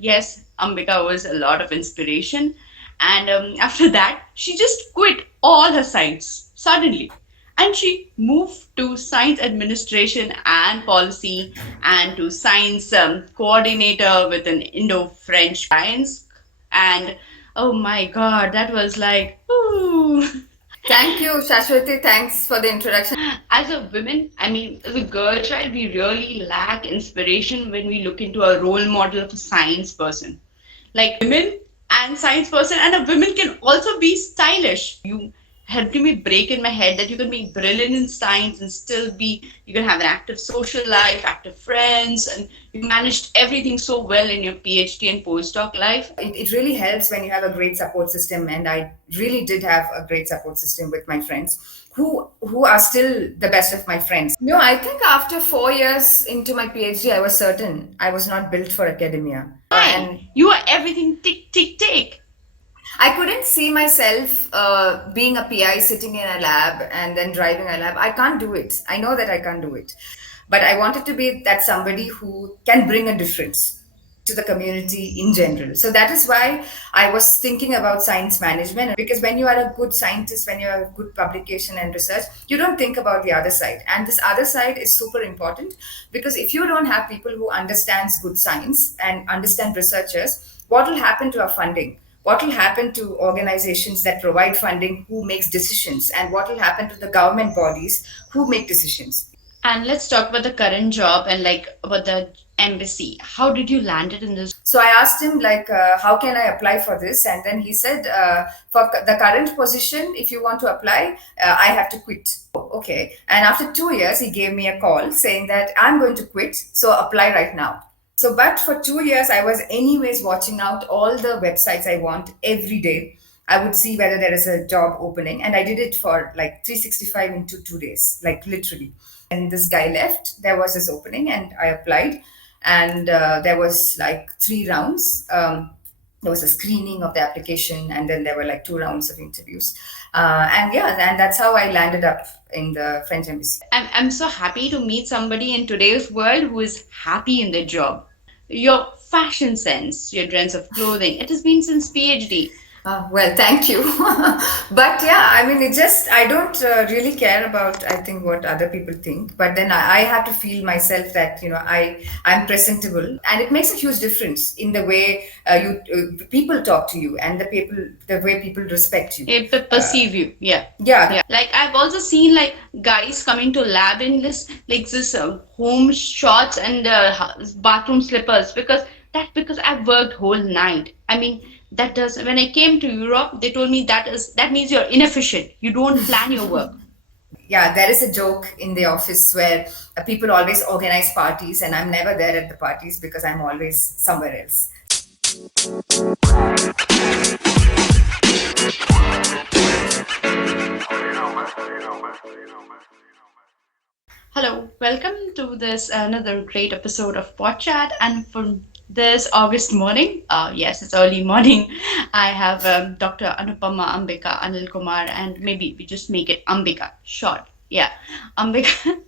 yes, Ambika was a lot of inspiration. And after that, she just quit all her science suddenly. And she moved to science administration and policy and to science coordinator with an Indo-French alliance. And oh my God, that was like, ooh. Thank you, Shashwati. Thanks for the introduction. As a woman, I mean, as a girl child, we really lack inspiration when we look into a role model of a science person. Like women and science person, and a woman can also be stylish. You helped me break in my head that you can be brilliant in science and still be, you can have an active social life, active friends, and you managed everything so well in your PhD and postdoc life. It really helps when you have a great support system, and I really did have a great support system with my friends who are still the best of my friends. No, I think after 4 years into my PhD, I was certain I was not built for academia. Why? And You are everything tick, tick, tick. I couldn't see myself being a PI sitting in a lab and then driving a lab. I can't do it. I know that I can't do it. But I wanted to be that somebody who can bring a difference to the community in general. So that is why I was thinking about science management, because when you are a good scientist, when you have a good publication and research, you don't think about the other side. And this other side is super important, because if you don't have people who understands good science and understand researchers, what will happen to our funding? What will happen to organizations that provide funding, who makes decisions, and what will happen to the government bodies who make decisions? And let's talk about the current job and like about the embassy. How did you land it in this? So I asked him, like, how can I apply for this? And then he said, the current position, if you want to apply, I have to quit. Okay. And after 2 years, he gave me a call saying that I'm going to quit, so apply right now. So, but for 2 years, I was anyways watching out all the websites I want every day. I would see whether there is a job opening, and I did it for like 365 into 2 days, like literally. And this guy left, there was this opening, and I applied, and there was like 3 rounds. There was a screening of the application, and then there were like 2 rounds of interviews, and yeah, and that's how I landed up in the French embassy. I'm so happy to meet somebody in today's world who is happy in their job. Your fashion sense, your trends of clothing, it has been since PhD. Well, thank you. But yeah, I mean, it just, I don't really care about, I think, what other people think. But then I have to feel myself that, I'm presentable. And it makes a huge difference in the way people talk to you, and the way people respect you. If they perceive you, yeah. Yeah. Like I've also seen like guys coming to lab in this like this home shorts and bathroom slippers because I've worked whole night. I mean that does when I came to Europe, they told me that means you're inefficient. You don't plan your work. Yeah, there is a joke in the office where people always organize parties, and I'm never there at the parties because I'm always somewhere else. Hello, welcome to this another great episode of Pod Chat. And for this August morning, yes, it's early morning, I have Dr. Anupama, Ambika, Anilkumar, and maybe we just make it Ambika, short. Yeah, Ambika.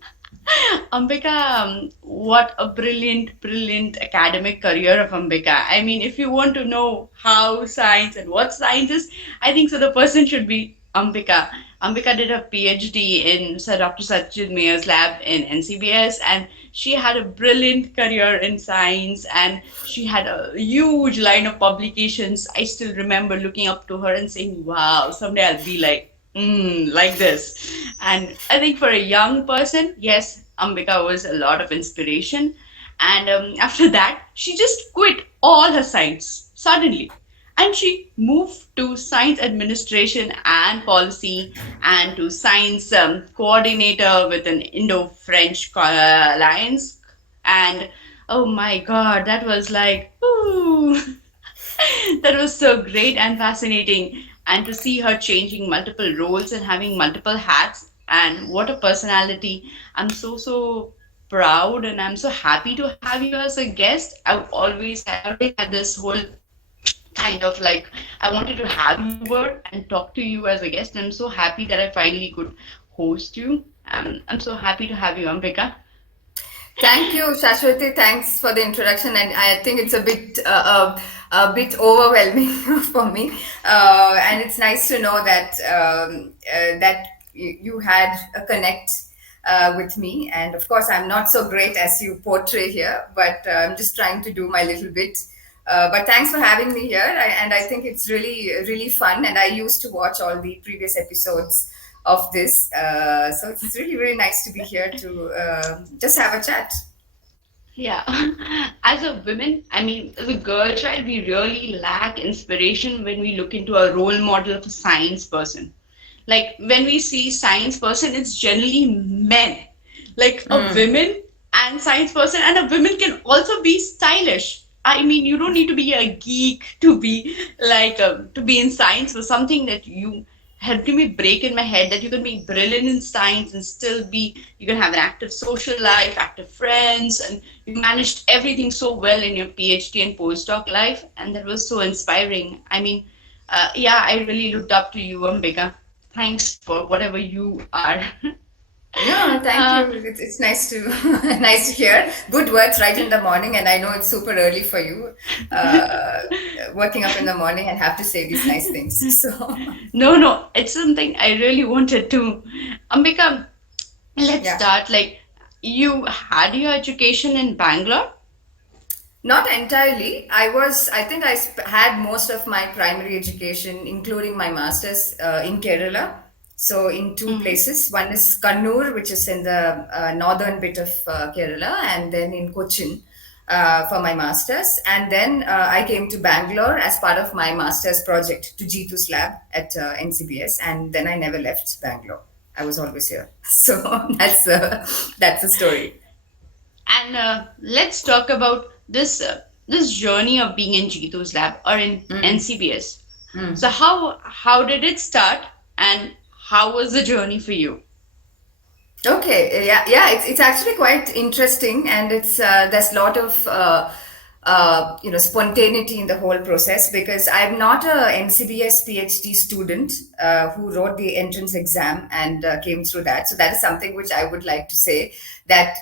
Ambika, what a brilliant, brilliant academic career of Ambika. I mean, if you want to know how science and what science is, I think so the person should be Ambika. Ambika did a PhD in Sir Dr. Satyajit Mayor's lab in NCBS, and she had a brilliant career in science, and she had a huge line of publications. I still remember looking up to her and saying, wow, someday I'll be like this. And I think for a young person, yes, Ambika was a lot of inspiration. And after that, she just quit all her science suddenly. And she moved to science administration and policy and to science coordinator with an Indo-French alliance. And oh my God, that was like, ooh. That was so great and fascinating. And to see her changing multiple roles and having multiple hats, and what a personality. I'm so proud and I'm so happy to have you as a guest. I always had this whole kind of like I wanted to have you over and talk to you as a guest. I'm so happy that I finally could host you. I'm so happy to have you, Ambika. Thank you, Shashwati. Thanks for the introduction, and I think it's a bit overwhelming for me. And it's nice to know that that you had a connect with me. And of course, I'm not so great as you portray here, but I'm just trying to do my little bit. But thanks for having me here, and I think it's really fun. And I used to watch all the previous episodes of this, so it's really nice to be here to just have a chat. Yeah. As a woman, I mean, as a girl child, we really lack inspiration when we look into a role model of a science person. Like when we see science person, it's generally men. Like a women and science person, and a woman can also be stylish. I mean, you don't need to be a geek to be like to be in science, or something that you helping me break in my head that you can be brilliant in science and still be you can have an active social life, active friends, and you managed everything so well in your PhD and postdoc life, and that was so inspiring. I mean, yeah, I really looked up to you, Ambika. Thanks for whatever you are. No, thank uh, you. It's nice to nice to hear good words right in the morning, and I know it's super early for you, uh, waking up in the morning and have to say these nice things. So no, no, it's something I really wanted to. Ambika, let's yeah. start. Like, you had your education in Bangalore? Not entirely. I think had most of my primary education, including my master's, in Kerala. So, in two Mm-hmm. places. One is Kannur, which is in the northern bit of Kerala, and then in Cochin for my master's. And then I came to Bangalore as part of my master's project to G2's lab at NCBS. And then I never left Bangalore. I was always here. So, that's the story. And let's talk about this journey of being in Jeetu's lab or in NCBS. So how did it start, and how was the journey for you? Okay, yeah, it's actually quite interesting, and it's there's a lot of spontaneity in the whole process because I'm not a NCBS PhD student who wrote the entrance exam and came through that. So that is something which I would like to say that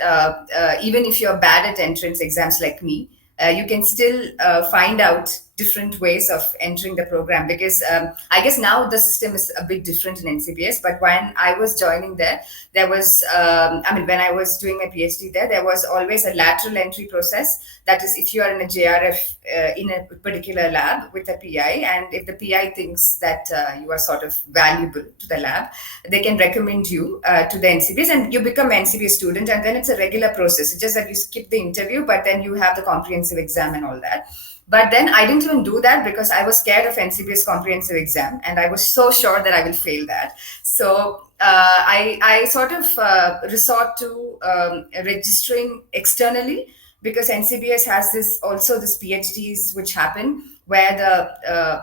even if you're bad at entrance exams like me, you can still find out different ways of entering the program because I guess now the system is a bit different in NCBS. But when I was joining there, there was, when I was doing my PhD there, there was always a lateral entry process. That is, if you are in a JRF in a particular lab with a PI, and if the PI thinks that you are sort of valuable to the lab, they can recommend you to the NCBS and you become an NCBS student. And then it's a regular process. It's just that you skip the interview, but then you have the comprehensive exam and all that. But then I didn't even do that because I was scared of NCBS comprehensive exam and I was so sure that I will fail that. So I sort of resort to registering externally because NCBS has this PhDs which happen where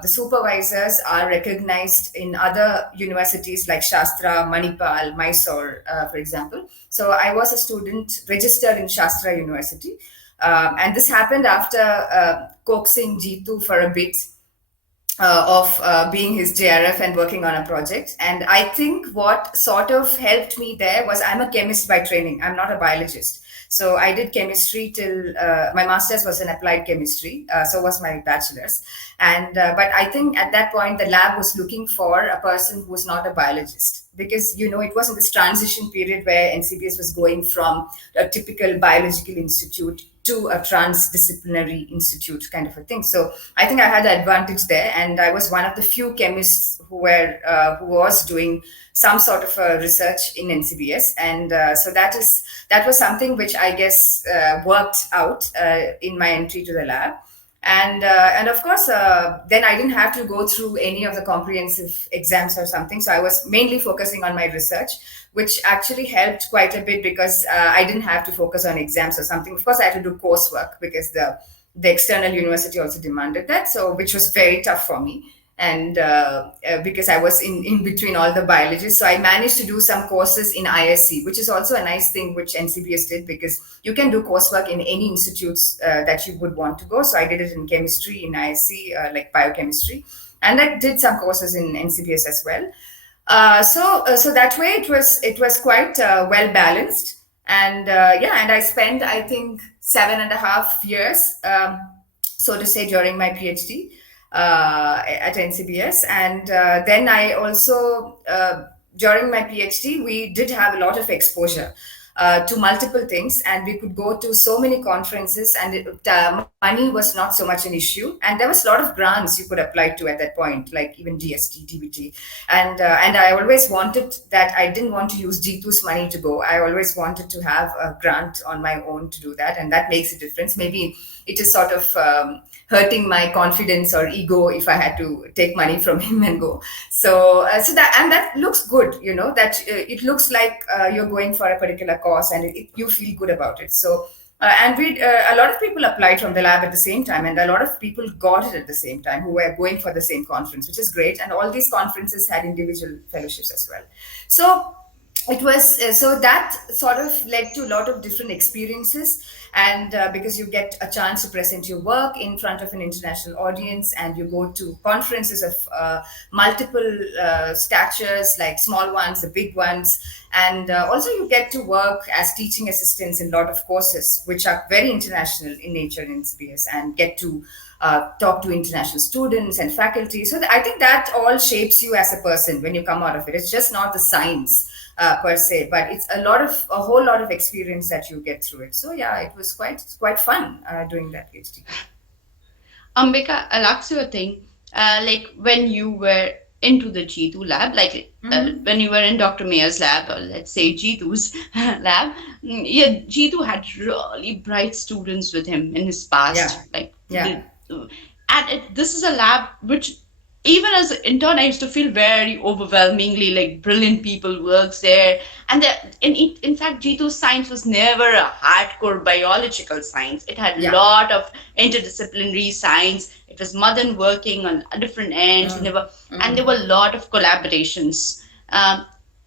the supervisors are recognized in other universities like Shastra, Manipal, Mysore, for example. So I was a student registered in Shastra University, and this happened after coaxing Jitu for a bit of being his JRF and working on a project. And I think what sort of helped me there was I'm a chemist by training, I'm not a biologist. So I did chemistry till my master's was in applied chemistry, so was my bachelor's. And but I think at that point the lab was looking for a person who was not a biologist because it was in this transition period where NCBS was going from a typical biological institute to a transdisciplinary institute kind of a thing. So I think I had the advantage there, and I was one of the few chemists who was doing some sort of a research in NCBS, and so that was something which I guess worked out in my entry to the lab. And of course, then I didn't have to go through any of the comprehensive exams or something. So I was mainly focusing on my research, which actually helped quite a bit because I didn't have to focus on exams or something. Of course, I had to do coursework because the external university also demanded that, so which was very tough for me. And because I was in between all the biologists, so I managed to do some courses in ISC, which is also a nice thing which NCBS did because you can do coursework in any institutes that you would want to go. So I did it in chemistry in ISC, like biochemistry, and I did some courses in NCBS as well. So that way it was quite well balanced. And yeah, and I spent, I think, 7.5 years, so to say, during my PhD at NCBS. And then I also, during my PhD, we did have a lot of exposure to multiple things, and we could go to so many conferences, and money was not so much an issue, and there was a lot of grants you could apply to at that point, like even DST, DBT. And I always wanted that. I didn't want to use G2's money to go. I always wanted to have a grant on my own to do that, and that makes a difference. Maybe it is sort of hurting my confidence or ego if I had to take money from him and go. So that, and that looks good, that it looks like you're going for a particular cause, and you feel good about it. And we a lot of people applied from the lab at the same time, and a lot of people got it at the same time who were going for the same conference, which is great. And all these conferences had individual fellowships as well. So it was so that sort of led to a lot of different experiences. And because you get a chance to present your work in front of an international audience, and you go to conferences of multiple statures, like small ones, the big ones. And also you get to work as teaching assistants in a lot of courses which are very international in nature in CBS, and get to talk to international students and faculty. So I think that all shapes you as a person when you come out of it. It's just not the science per se, but it's a whole lot of experience that you get through it. So yeah, it was quite fun doing that PhD. Ambika, I'll ask you a thing. Like when you were into the G2 lab, like when you were in Dr. Mayer's lab, or let's say G2's lab, yeah, G2 had really bright students with him in his past. Yeah, Like, yeah. and this is a lab which, even as an intern, I used to feel very overwhelmingly like brilliant people works there. And in fact, G2 science was never a hardcore biological science. It had a Yeah. lot of interdisciplinary science. It was modern working on different ends, and there were a lot of collaborations.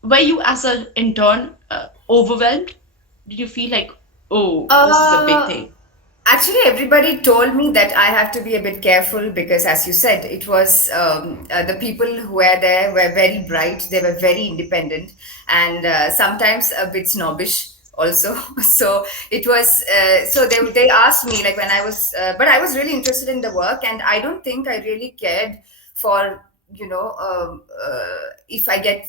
Were you, as an intern, overwhelmed? Did you feel like, oh, this is a big Uh, thing? Actually, everybody told me that I have to be a bit careful because, as you said, it was the people who were there were very bright. They were very independent, and sometimes a bit snobbish also. So it was. So they asked me, like, when I was, but I was really interested in the work, and I don't think I really cared for, if I get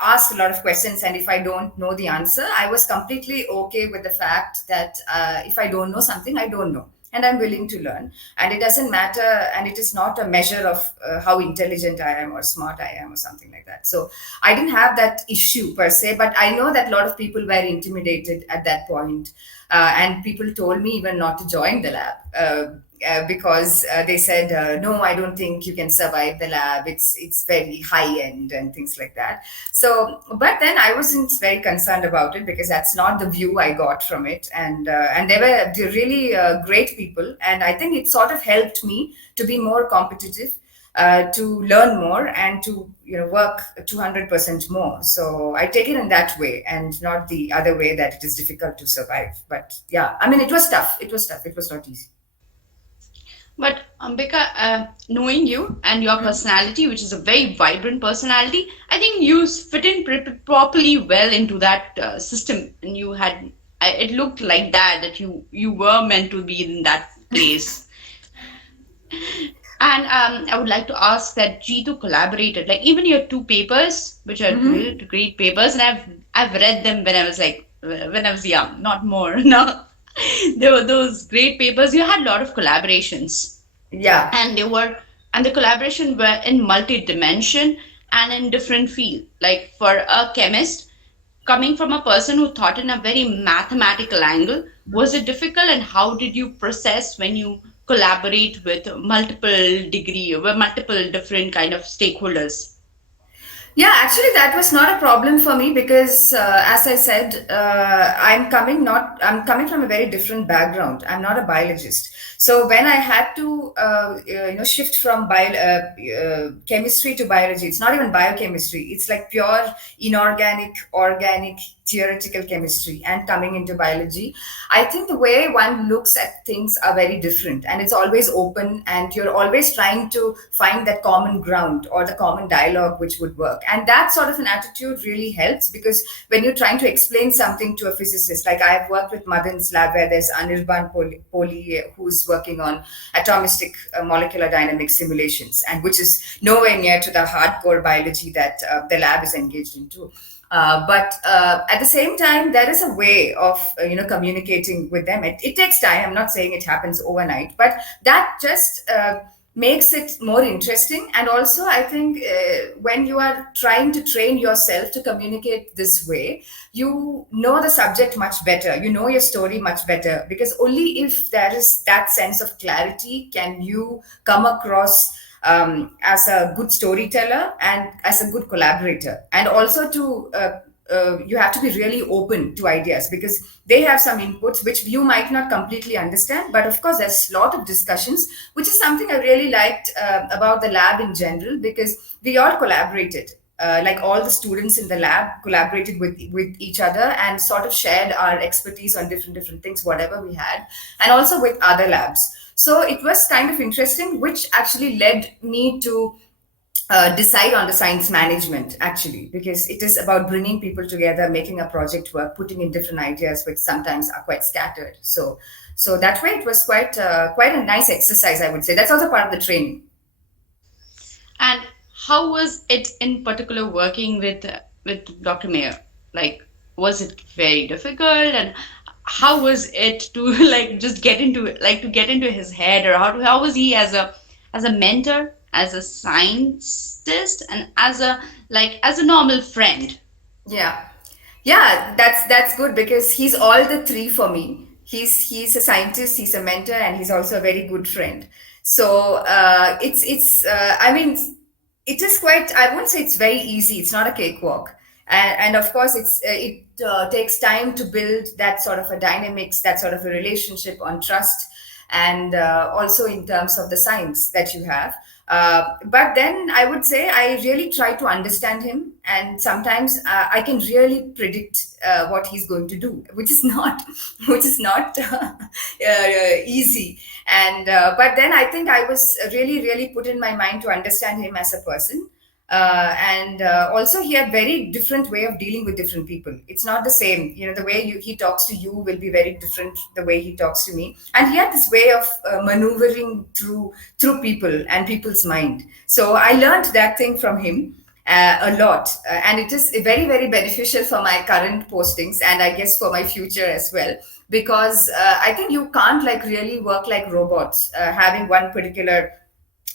asked a lot of questions, and if I don't know the answer, I was completely okay with the fact that if I don't know something, I don't know, and I'm willing to learn. And it doesn't matter, and it is not a measure of how intelligent I am or smart I am or something like that. So I didn't have that issue per se, but I know that a lot of people were intimidated at that point. And people told me even not to join the lab. Because they said, no, I don't think you can survive the lab. It's very high end and things like that. So, but then I wasn't very concerned about it because that's not the view I got from it. And they were really great people, and I think it sort of helped me to be more competitive. To learn more and to work 200% more. So I take it in that way and not the other way that it is difficult to survive. But yeah, I mean, it was tough. It was tough. It was not easy. But Ambika, knowing you and your personality, which is a very vibrant personality, I think you fit in properly well into that system, and you had. It looked like that you were meant to be in that place. And I would like to ask that G2 collaborated, like even your two papers, which are great, great papers, and I've read them when I was like when I was young, not more. No, there were those great papers. You had a lot of collaborations, Yeah. and the collaboration were in multi-dimension and in different field. Like for a chemist, coming from a person who thought in a very mathematical angle, was it difficult, and how did you process when you collaborate with multiple different kind of stakeholders? Yeah, actually, that was not a problem for me because, as I said, I'm coming from a very different background. I'm not a biologist, so when I had to, shift from chemistry to biology, it's not even biochemistry. It's like pure inorganic, organic theoretical chemistry and coming into biology, I think the way one looks at things are very different, and it's always open, and you're always trying to find that common ground or the common dialogue which would work. And that sort of an attitude really helps, because when you're trying to explain something to a physicist, like I've worked with Madan's lab where there's Anirban Poli who's working on atomistic molecular dynamics simulations, and which is nowhere near to the hardcore biology that the lab is engaged into. But at the same time, there is a way of communicating with them. It takes time. I'm not saying it happens overnight, but that just makes it more interesting. And also, I think when you are trying to train yourself to communicate this way, you know the subject much better. You know your story much better, because only if there is that sense of clarity can you come across as a good storyteller and as a good collaborator. And also to you have to be really open to ideas, because they have some inputs which you might not completely understand. But of course, there's a lot of discussions, which is something I really liked about the lab in general, because we all collaborated. Like all the students in the lab collaborated with each other and sort of shared our expertise on different things, whatever we had, and also with other labs. So it was kind of interesting, which actually led me to decide on the science management, actually, because it is about bringing people together, making a project work, putting in different ideas, which sometimes are quite scattered. So that way, it was quite a nice exercise, I would say. That's also part of the training. And how was it in particular working with Dr. Mayor? Like, was it very difficult, and how was it to like just get into it, like to get into his head, or how was he as a mentor, as a scientist, and as a normal friend? Yeah. Yeah, that's good, because he's all the three for me. He's a scientist, he's a mentor, and he's also a very good friend. So it's I mean, it is quite, I won't say it's very easy. It's not a cakewalk. And of course it takes time to build that sort of a dynamics, that sort of a relationship on trust, and also in terms of the science that you have. But then I would say I really try to understand him, and sometimes I can really predict what he's going to do, which is not which is not easy. And but then I think I was really put in my mind to understand him as a person. And also he had very different way of dealing with different people. It's not the same, the way he talks to you will be very different the way he talks to me. And he had this way of maneuvering through people and people's mind. So I learned that thing from him a lot, and it is very beneficial for my current postings, and I guess for my future as well, because I think you can't like really work like robots, having one particular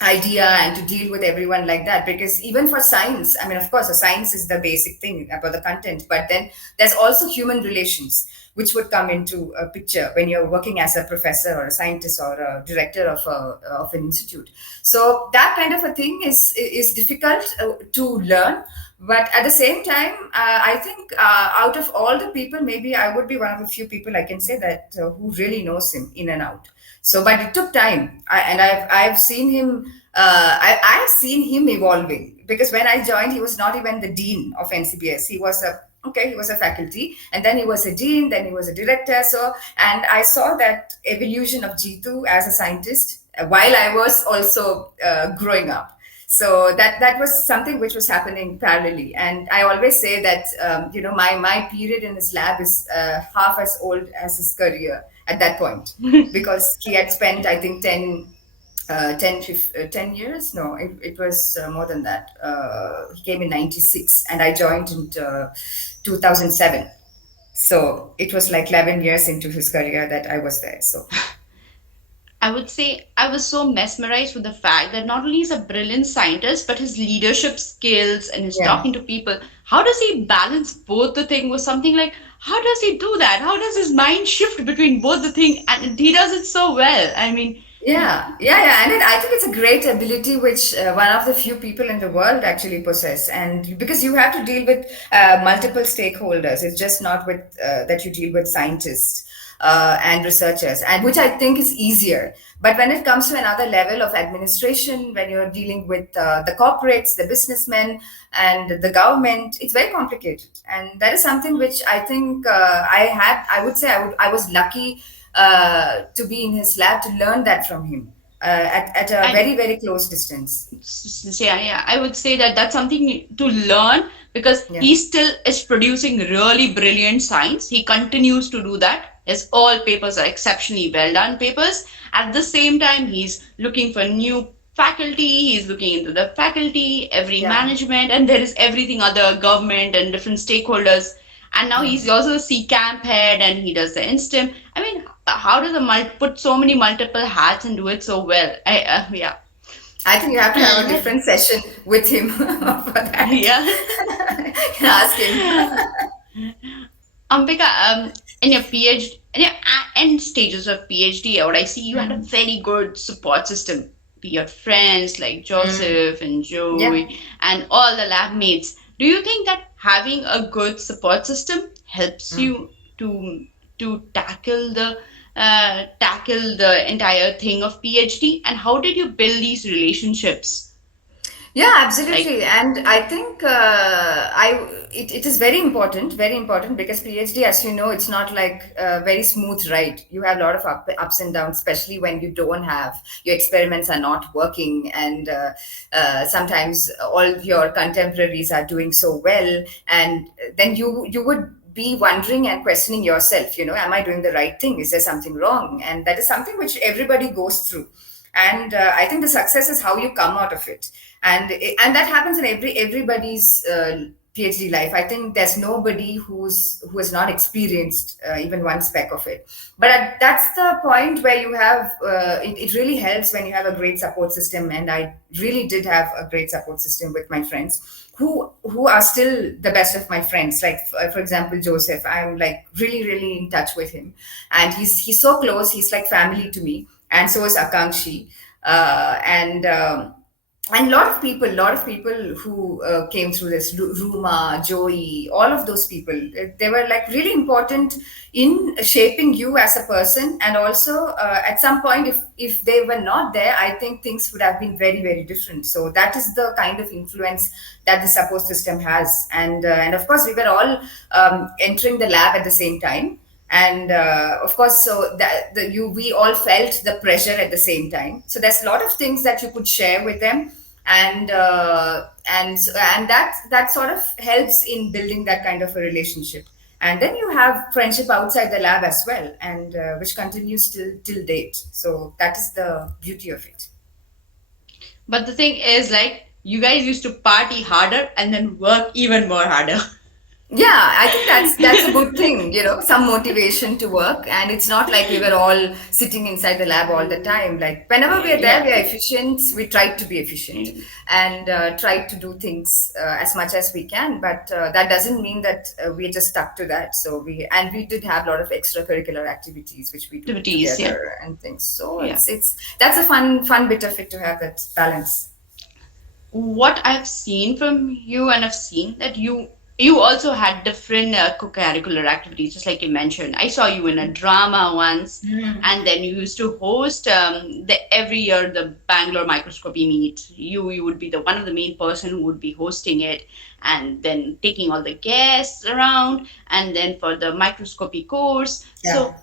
idea and to deal with everyone like that. Because even for science, I mean, of course the science is the basic thing about the content, but then there's also human relations which would come into a picture when you're working as a professor or a scientist or a director of an institute. So that kind of a thing is difficult to learn. But at the same time, I think out of all the people, maybe I would be one of the few people I can say that who really knows him in and out. So, but it took time, and I've seen him. I've seen him evolving, because when I joined, he was not even the dean of NCBS. He was a faculty, and then he was a dean, then he was a director. So, and I saw that evolution of Jitu as a scientist while I was also growing up. So that was something which was happening parallelly. And I always say that my period in his lab is half as old as his career at that point, because he had spent, I think, 10 years. No, it was more than that. He came in 96 and I joined in 2007. So it was like 11 years into his career that I was there. So I would say I was so mesmerized with the fact that not only is a brilliant scientist, but his leadership skills and his yeah. talking to people. How does he balance both the thing was something like, how does he do that? How does his mind shift between both the thing? And he does it so well. I mean, Yeah. And I think it's a great ability which one of the few people in the world actually possess. And because you have to deal with multiple stakeholders, it's just not with that you deal with scientists. and researchers, and which I think is easier. But when it comes to another level of administration, when you're dealing with the corporates, the businessmen, and the government, it's very complicated. And that is something which I think I would say I was lucky to be in his lab to learn that from him at a And very, very close distance. yeah, yeah, I would say that that's something to learn because Yeah. he still is producing really brilliant science. He continues to do that. His all papers are exceptionally well done papers. At the same time, he's looking for new faculty. He's looking into the faculty, every Yeah. management, and there is everything other government and different stakeholders. And now Yeah. he's also a C camp head and he does the instim. I mean, how does a put so many multiple hats and do it so well? Yeah. I think you have to have a Let different session with him for that. Yeah. Ask him. Ambika, in your PhD, in your end stages of PhD, what I see you had a Mm. very good support system. Be your friends like Mm. Joseph and Yeah. Joey and all the lab mates. Do you think that having a good support system helps Mm. you to tackle the entire thing of PhD? And how did you build these relationships? Yeah, Like, absolutely. And I think it is very important because PhD, as you know, it's not like a very smooth ride. You have a lot of ups and downs, especially when you don't have your experiments are not working, and sometimes all your contemporaries are doing so well, and then you would be wondering and questioning yourself. Am I doing the right thing? Is there something wrong? And that is something which everybody goes through. And I think the success is how you come out of it, and that happens in everybody's PhD life. I think there's nobody who has not experienced even one speck of it. But that's the point where you have it really helps when you have a great support system, and I really did have a great support system with my friends who are still the best of my friends. Like for example, Joseph, I'm like really in touch with him, and he's so close. He's like family to me, and so is Akankshi. And a lot of people who came through this, Ruma, Joey, all of those people, they were like really important in shaping you as a person. And also, at some point, if they were not there, I think things would have been very different. So that is the kind of influence that the support system has. And of course, we were all entering the lab at the same time, and of course, so that we all felt the pressure at the same time. So there's a lot of things that you could share with them, and that sort of helps in building that kind of a relationship. And then you have friendship outside the lab as well, and which continues till date. So that is the beauty of it. but the thing is, like, you guys used to party harder and then work even more harder. Yeah, I think that's a good thing, some motivation to work. And it's not like we were all sitting inside the lab all the time. Like whenever we are there, Yeah. we are efficient. We try to be efficient and try to do things as much as we can. But that doesn't mean that we're just stuck to that. So we did have a lot of extracurricular activities which we do Activities, yeah. together and things. So Yeah. it's that's a fun bit of it to have that balance. What I've seen from you, and I've seen that you also had different co-curricular activities, just like you mentioned. I saw you in a drama once, and then you used to host the every year the Bangalore Microscopy Meet. You would be the one of the main person who would be hosting it, and then taking all the guests around, and then for the microscopy course. Yeah. So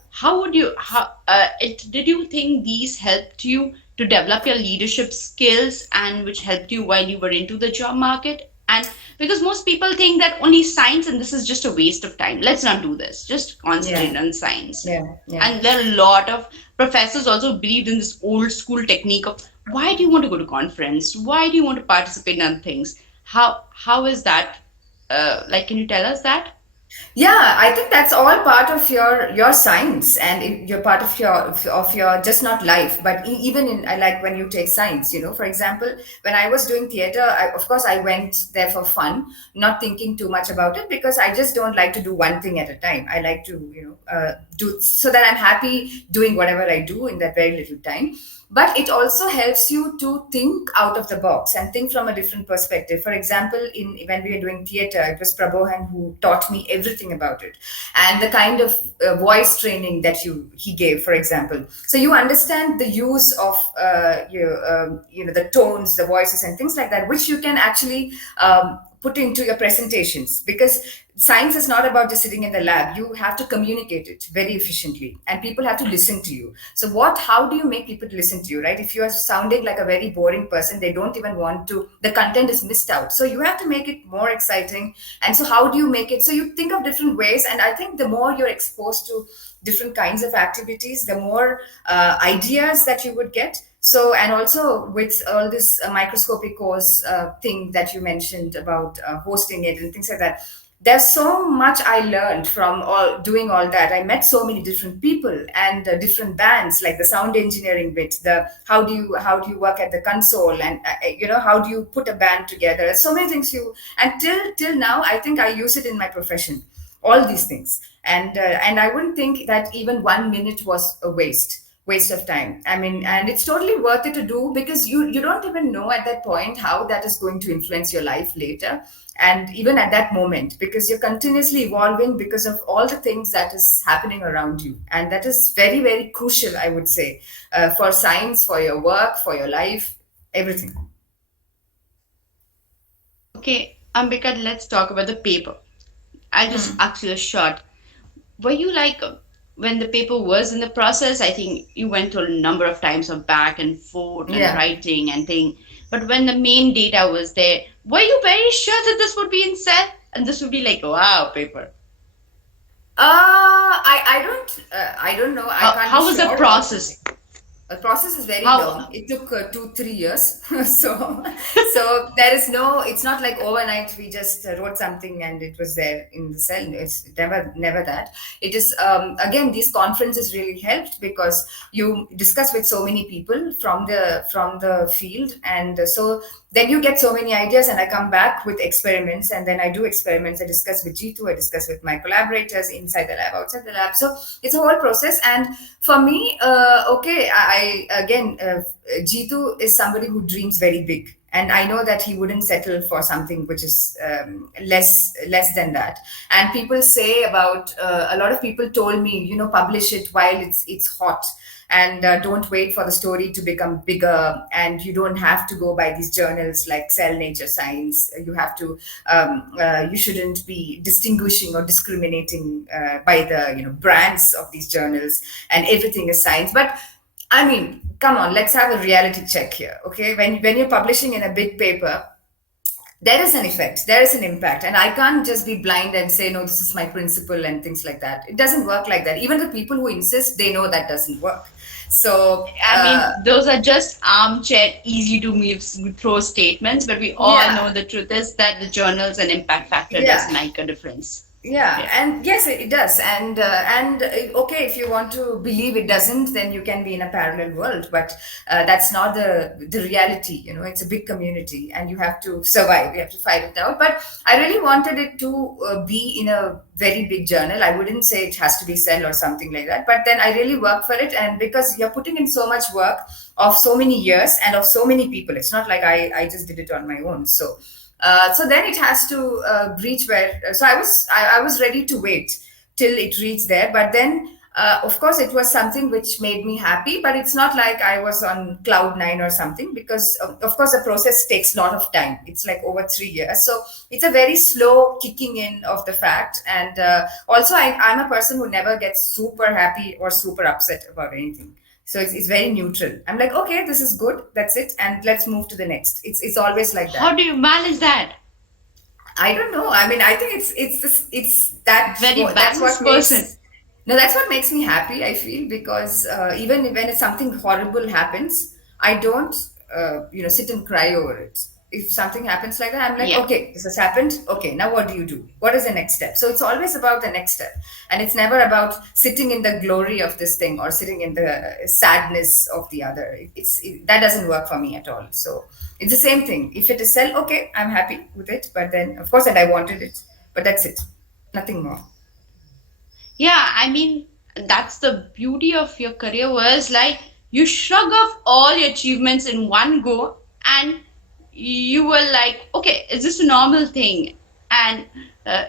did you think these helped you to develop your leadership skills and which helped you while you were into the job market? And because most people think that only science and this is just a waste of time, let's not do this, just Yeah. concentrate on science. Yeah. And there are a lot of professors also believed in this old school technique of why do you want to go to conference, why do you want to participate in things, how is that, like, can you tell us that? Yeah, I think that's all part of your science, and you're part of your just not life, but even in like when you take science. For example, when I was doing theater, of course I went there for fun, not thinking too much about it, because I just don't like to do one thing at a time. I like to do so that I'm happy doing whatever I do in that very little time. but it also helps you to think out of the box and think from a different perspective. For example, in when we were doing theater, it was Prabodhan who taught me everything about it, and the kind of voice training that you he gave, for example. So you understand the use of the tones, the voices, and things like that, which you can actually put into your presentations, because science is not about just sitting in the lab. You have to communicate it very efficiently, and people have to listen to you. So what how do you make people listen to you, right? If you are sounding like a very boring person, they don't even want to, the content is missed out. So you have to make it more exciting. And so how do you make it? So you think of different ways, and I think the more you're exposed to different kinds of activities, the more ideas that you would get. So, and also with all this microscopic course thing that you mentioned about hosting it and things like that, there's so much I learned from all doing all that. I met so many different people and different bands, like the sound engineering bit, the how do you work at the console, and how do you put a band together. There's so many things you, and till now I think I use it in my profession, all these things. And I wouldn't think that even 1 minute was a waste of time. I mean, and it's totally worth it to do, because you don't even know at that point how that is going to influence your life later, and even at that moment, because you're continuously evolving because of all the things that is happening around you, and that is very, very crucial, I would say, for science, for your work, for your life, everything. Okay, Ambika, let's talk about the paper. I'll just Hmm. ask you a short. Were you like when the paper was in the process? I think you went through a number of times of back and forth and Yeah. writing and thing. But when the main data was there, were you very sure that this would be in cell and this would be like wow paper? I don't know. I can't be How was the sure about something. process? The process is very long. How It took 2 3 years. So there is no, it's not like overnight we just wrote something and it was there in the cell. It's never that. It is, again, these conferences really helped, because you discuss with so many people from the field, and so then you get so many ideas. And I come back with experiments, and then I do experiments. I discuss with G2, I discuss with my collaborators inside the lab, outside the lab. So it's a whole process. And for me, okay, I again, Jitu is somebody who dreams very big, and I know that he wouldn't settle for something which is less than that. And people say about, a lot of people told me, publish it while it's hot, and don't wait for the story to become bigger, and you don't have to go by these journals like Cell, Nature, Science. You have to, you shouldn't be distinguishing or discriminating by the brands of these journals, and everything is science. But I mean, come on, let's have a reality check here, okay? When you're publishing in a big paper, there is an effect, there is an impact, and I can't just be blind and say no, this is my principle and things like that. It doesn't work like that. Even the people who insist, they know that doesn't work. So I mean, those are just armchair, easy to move throw statements, but we all know yeah, the truth is that the journals and impact factor does yeah. make a difference. Yeah, Yeah. and yes, it does. And okay, if you want to believe it doesn't, then you can be in a parallel world. But that's not the reality. It's a big community, and you have to survive. You have to fight it out. But I really wanted it to be in a very big journal. I wouldn't say it has to be Cell or something like that. But then I really worked for it, and because you're putting in so much work of so many years and of so many people, it's not like I just did it on my own. So then it has to reach where. So I was ready to wait till it reached there, but then. Of course, it was something which made me happy, but it's not like I was on cloud nine or something, because, of course, the process takes a lot of time. It's like over 3 years. So it's a very slow kicking in of the fact. And also, I'm a person who never gets super happy or super upset about anything. So it's very neutral. I'm like, okay, this is good. That's it. And let's move to the next. It's always like How that. do you manage that? I don't know. I mean, I think it's Very that's what balanced person. makes no, that's what makes me happy. I feel, because even when it's something horrible happens, I don't sit and cry over it. If something happens like that, I'm like, Yeah. okay, this has happened. Okay, now what do you do? What is the next step? So it's always about the next step, and it's never about sitting in the glory of this thing or sitting in the sadness of the other. That doesn't work for me at all. So it's the same thing. If it is Cell, okay, I'm happy with it. But then, of course, and I wanted it, but that's it, nothing more. Yeah, I mean, that's the beauty of your career was like You shrug off all your achievements in one go, and you were like, okay, is this a normal thing? And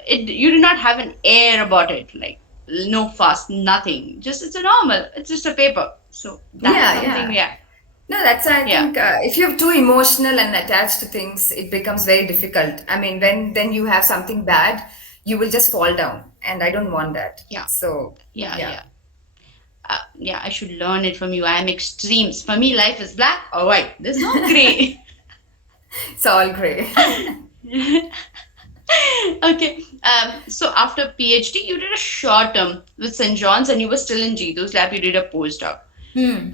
you did not have an air about it, like no fuss, nothing. Just it's a normal. It's just a paper. So that's Yeah, something. yeah. Yeah, No, that's, I yeah, think, if you're too emotional and attached to things, it becomes very difficult. I mean, when then you have something bad, you will just fall down, and I don't want that. yeah, So, yeah, yeah, yeah. Yeah, I should learn it from you. I am extremes. For me, life is black or white. There's no gray. it's all gray. Okay. So after PhD, you did a short term with St. John's and you were still in Jito's lab. You did a postdoc.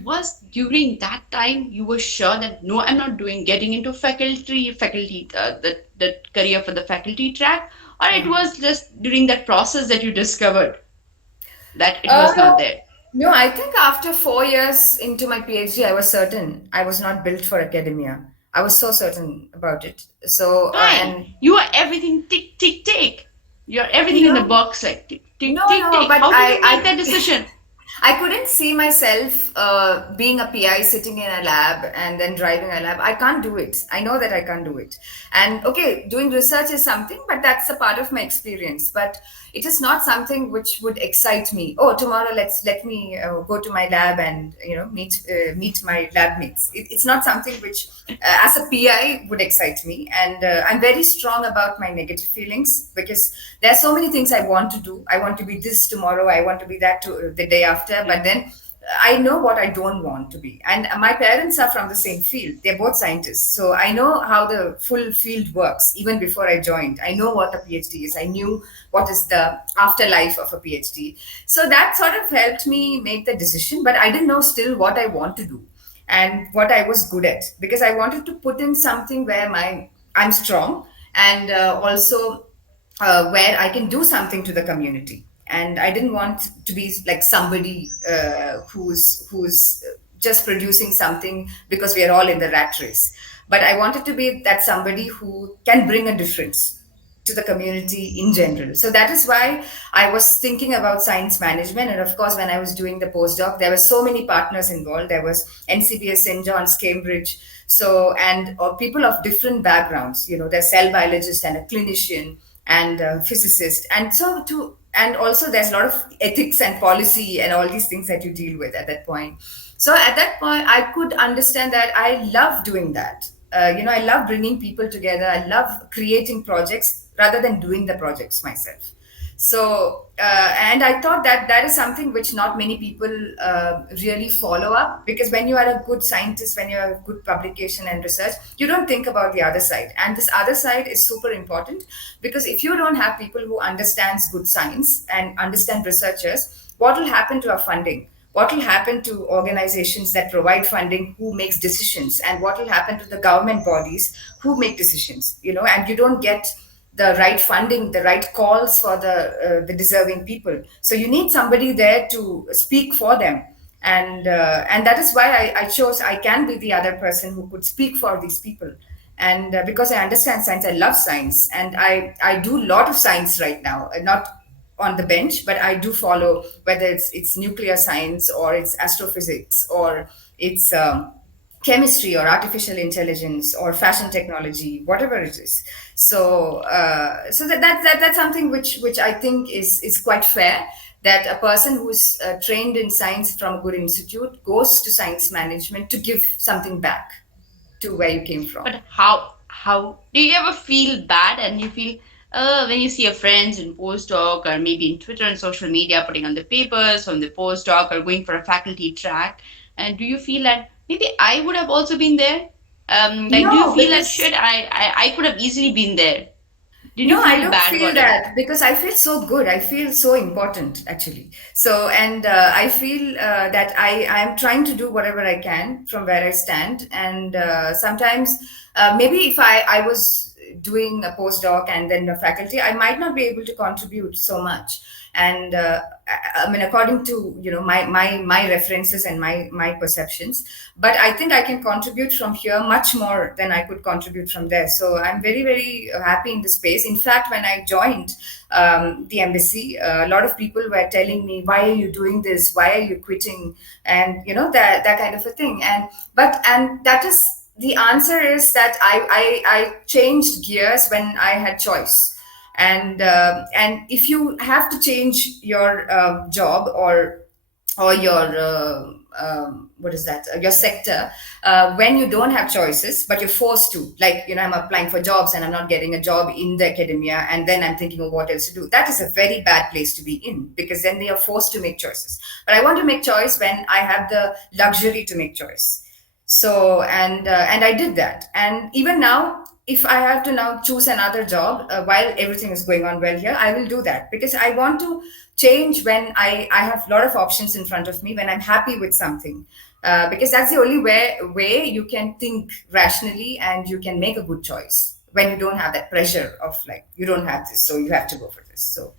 Was during that time you were sure that no, I'm not doing getting into faculty, the career for the faculty track, or it was just during that process that you discovered that it Uh, was not there? no, I think after 4 years into my PhD, I was certain I was not built for academia. I was so certain about it. So, Fine. and You are everything tick, tick, tick. You're everything in the no, box like tick, tick, no, tick, no, tick. but How did you make that decision? I couldn't see myself being a PI sitting in a lab and then driving a lab. I can't do it. I know that I can't do it. And okay, doing research is something, but that's a part of my experience. But it is not something which would excite me. Oh, tomorrow let me go to my lab and meet my lab mates. It's not something which, as a PI, would excite me. And I'm very strong about my negative feelings because there are so many things I want to do. I want to be this tomorrow. I want to be that the day after. Yeah. But then I know what I don't want to be. And my parents are from the same field. They're both scientists. So I know how the full field works even before I joined. I know what a PhD is. I knew what is the afterlife of a PhD. So that sort of helped me make the decision. But I didn't know still what I want to do and what I was good at because I wanted to put in something where I'm strong and also where I can do something to the community. And I didn't want to be like somebody who's just producing something because we are all in the rat race. But I wanted to be that somebody who can bring a difference to the community in general. So that is why I was thinking about science management. And of course, when I was doing the postdoc, there were so many partners involved. There was NCBS, St. John's, Cambridge. So, and people of different backgrounds, there's cell biologist and a clinician and a physicist. And so and also there's a lot of ethics and policy and all these things that you deal with at that point. So at that point, I could understand that I love doing that. I love bringing people together. I love creating projects rather than doing the projects myself. So, and I thought that that is something which not many people really follow up because when you are a good scientist, when you have good publication and research, you don't think about the other side. And this other side is super important because if you don't have people who understands good science and understand researchers, what will happen to our funding? What will happen to organizations that provide funding who makes decisions and what will happen to the government bodies who make decisions, and you don't get the right funding, the right calls for the deserving people. So you need somebody there to speak for them, and that is why I chose I can be the other person who could speak for these people. And because I understand science, I love science, and I do a lot of science right now, not on the bench, but I do follow whether it's nuclear science or it's astrophysics or it's chemistry or artificial intelligence or fashion technology, whatever it is. So that's something which I think is quite fair. That a person who's trained in science from a good institute goes to science management to give something back to where you came from. But how do you ever feel bad and you feel when you see your friends in postdoc or maybe in Twitter and social media putting on the papers from the postdoc or going for a faculty track, and do you feel that maybe I would have also been there? Like, do you No, feel that because shit? I could have easily been there. Did you no, I feel don't bad feel about it? that because I feel so good. I feel so important actually. So, and I feel that I'm trying to do whatever I can from where I stand. And sometimes maybe if I was doing a postdoc and then a faculty, I might not be able to contribute so much. and I mean, according to my references and my perceptions. But I think I can contribute from here much more than I could contribute from there. So I'm very very happy in this space. In fact, when I joined the embassy, a lot of people were telling me, "Why are you doing this? Why are you quitting?" And that kind of a thing. And that is the answer is that I changed gears when I had choice. And if you have to change your job or your what is that your sector when you don't have choices but you're forced to, like, I'm applying for jobs and I'm not getting a job in the academia, and then I'm thinking of what else to do. That is a very bad place to be in, because then they are forced to make choices. But I want to make choice when I have the luxury to make choice. So and I did that. And even now, if I have to now choose another job while everything is going on well here, I will do that, because I want to change when I have a lot of options in front of me, when I'm happy with something. Because that's the only way you can think rationally and you can make a good choice, when you don't have that pressure of, like, you don't have this, so you have to go for this. So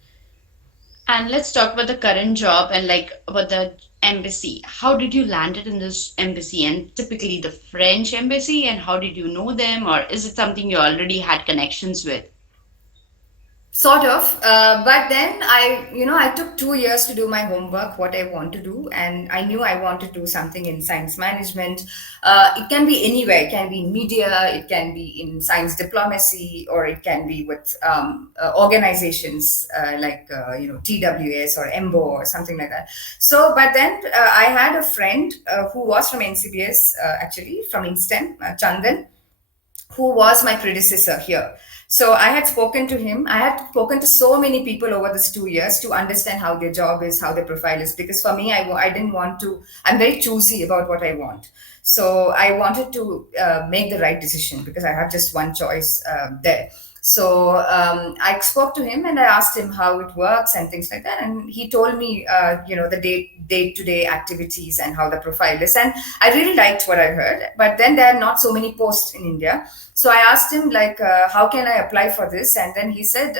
And let's talk about the current job and like about the embassy. How did you land it in this embassy and typically the French embassy, and how did you know them, or is it something you already had connections with? sort of, but then I took 2 years to do my homework, what I want to do, and I knew I want to do something in science management. It can be anywhere. It can be in media, it can be in science diplomacy, or it can be with organizations like TWS or EMBO or something like that. So, but then I had a friend who was from NCBS, actually from Instant, Chandan, who was my predecessor here. So I had spoken to him. I had spoken to so many people over these 2 years to understand how their job is, how their profile is. Because for me, I didn't want to, I'm very choosy about what I want. So I wanted to make the right decision, because I have just one choice there. So I spoke to him and I asked him how it works and things like that, and he told me, the day-to-day activities and how the profile is, and I really liked what I heard. But then there are not so many posts in India, so I asked him, like, how can I apply for this? And then he said,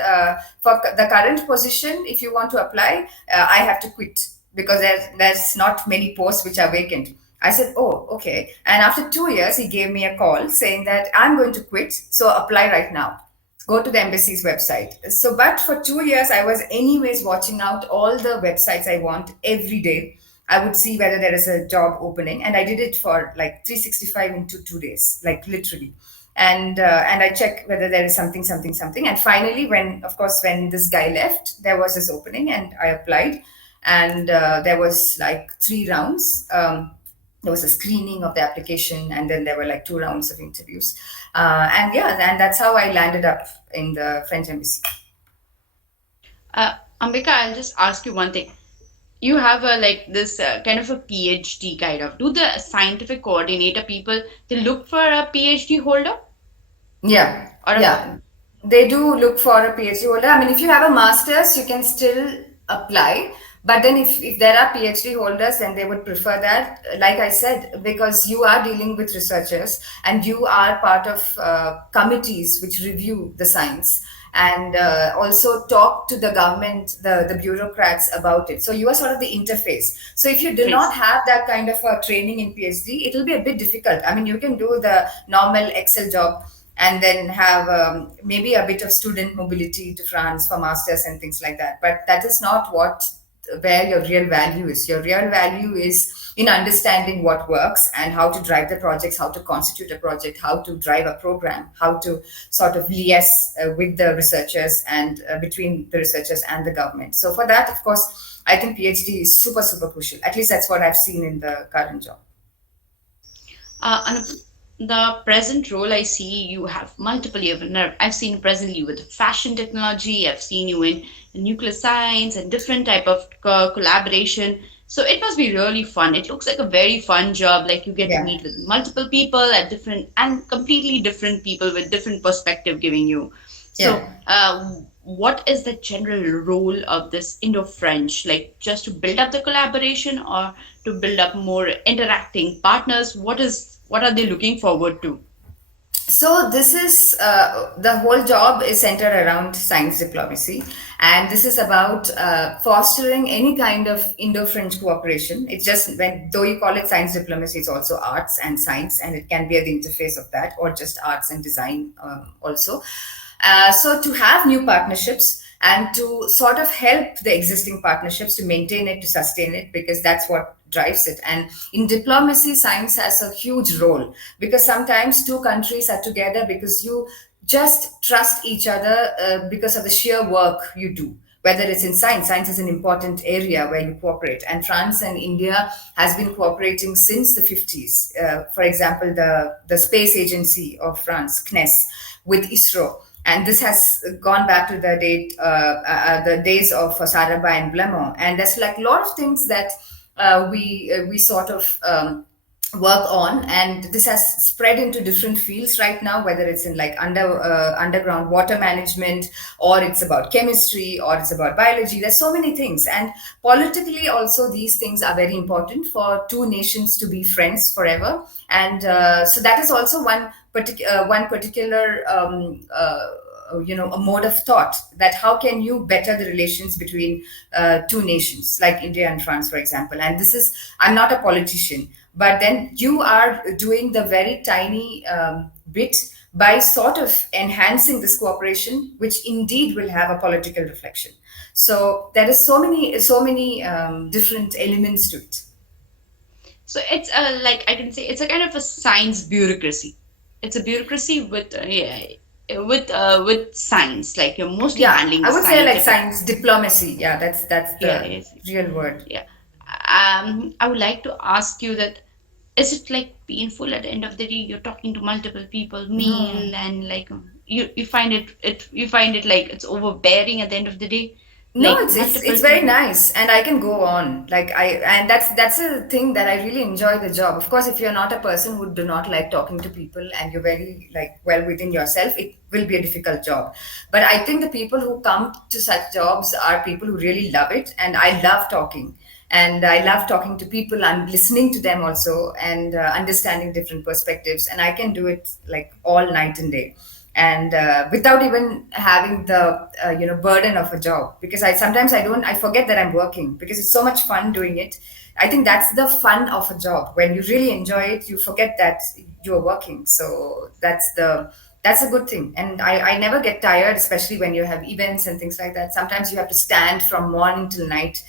for the current position, if you want to apply, I have to quit, because there's not many posts which are vacant. I said, oh, okay. And after 2 years, he gave me a call saying that I'm going to quit, so apply right now. Go to the embassy's website. So, but for 2 years, I was anyways watching out all the websites I want every day. I would see whether there is a job opening, and I did it for like 365 into 2 days, like literally. And I check whether there is something, something, something. And finally, when of course when this guy left, there was this opening, and I applied, and there was like 3 rounds. There was a screening of the application, and then there were like 2 rounds of interviews, and yeah, and that's how I landed up in the French embassy. Ambika, I'll just ask you one thing. You have a like this kind of a PhD kind of. Do the scientific coordinator people they look for a PhD holder Yeah, or a yeah. They do look for a PhD holder. I mean, if you have a master's, you can still apply. But then if there are PhD holders, then they would prefer that. Like I said, because you are dealing with researchers and you are part of committees which review the science and also talk to the government, the bureaucrats about it. So you are sort of the interface. So if you do not trace? have that kind of a training in PhD, it will be a bit difficult. I mean, you can do the normal Excel job and then have maybe a bit of student mobility to France for masters and things like that. But that is not what where your real value is. Your real value is in understanding what works and how to drive the projects, how to constitute a project, how to drive a program, how to sort of liaise with the researchers and between the researchers and the government. So for that, of course, I think PhD is super, super crucial. At least that's what I've seen in the current job. And the present role I see you have multiple. I've seen presently with fashion technology. I've seen you in nuclear science and different type of collaboration. So it must be really fun. It looks like a very fun job. Like you get to Yeah. meet with multiple people at different and completely different people with different perspective giving you. So, Yeah. what is the general role of this Indo-French? Like just to build up the collaboration or to build up more interacting partners? What are they looking forward to? So this is the whole job is centered around science diplomacy, and this is about fostering any kind of Indo-French cooperation. It's just when though you call it science diplomacy, it's also arts and science, and it can be at the interface of that, or just arts and design also. So to have new partnerships and to sort of help the existing partnerships to maintain it, to sustain it, because that's what drives it. And in diplomacy, science has a huge role because sometimes two countries are together because you just trust each other because of the sheer work you do, whether it's in science. Science is an important area where you cooperate, and France and India has been cooperating since the 50s. For example, the space agency of France, CNES, with ISRO, and this has gone back to the days of Saraba and Blemont. And there's like a lot of things that we sort of work on, and this has spread into different fields right now, whether it's in like underground water management, or it's about chemistry, or it's about biology. There's so many things, and politically also these things are very important for two nations to be friends forever. And so that is also one particular a mode of thought, that how can you better the relations between two nations like India and France, for example. And this is, I'm not a politician, but then you are doing the very tiny bit by sort of enhancing this cooperation, which indeed will have a political reflection. So there is so many different elements to it. So it's a, like I can say it's a kind of a science bureaucracy. It's a bureaucracy with yeah, with science. Like you're mostly Yeah, handling I the would say like scientific. science diplomacy. Yeah, that's Yeah, the yes, real word. yeah. I would like to ask you that is it like painful at the end of the day? You're talking to multiple people, No. meal, and like you find you find it like it's overbearing at the end of the day, No, like it's multiple very people. nice, and I can go on. Like and that's a thing that I really enjoy the job. Of course, if you're not a person who do not like talking to people and you're very like well within yourself, it will be a difficult job. But I think the people who come to such jobs are people who really love it, and I love talking. And I love talking to people and listening to them also, and understanding different perspectives. And I can do it like all night and day, and without even having the burden of a job, because I forget that I'm working because it's so much fun doing it. I think that's the fun of a job. When you really enjoy it, you forget that you're working. So that's a good thing. And I never get tired, especially when you have events and things like that. Sometimes you have to stand from morning till night,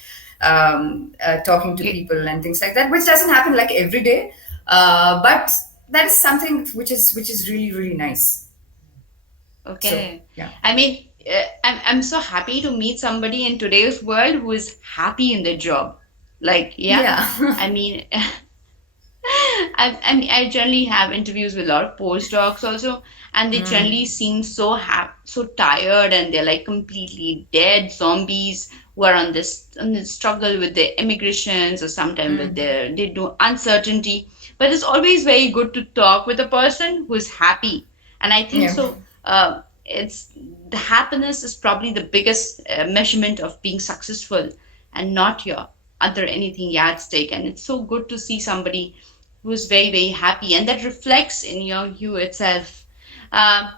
talking to Yeah, people and things like that, which doesn't happen like every day. But that is something which is really really nice. So okay. yeah, I mean, I'm so happy to meet somebody in today's world who is happy in their job. Like, yeah, yeah. I mean, I generally have interviews with a lot of postdocs also, and they generally seem so tired, and they're like completely dead zombies who are on this struggle with their immigrations or sometimes with their they do uncertainty. But it's always very good to talk with a person who is happy, and I think Yeah. so. It's the happiness is probably the biggest measurement of being successful, and not your other anything yardstick. And it's so good to see somebody who's very very happy, and that reflects in your you itself. um,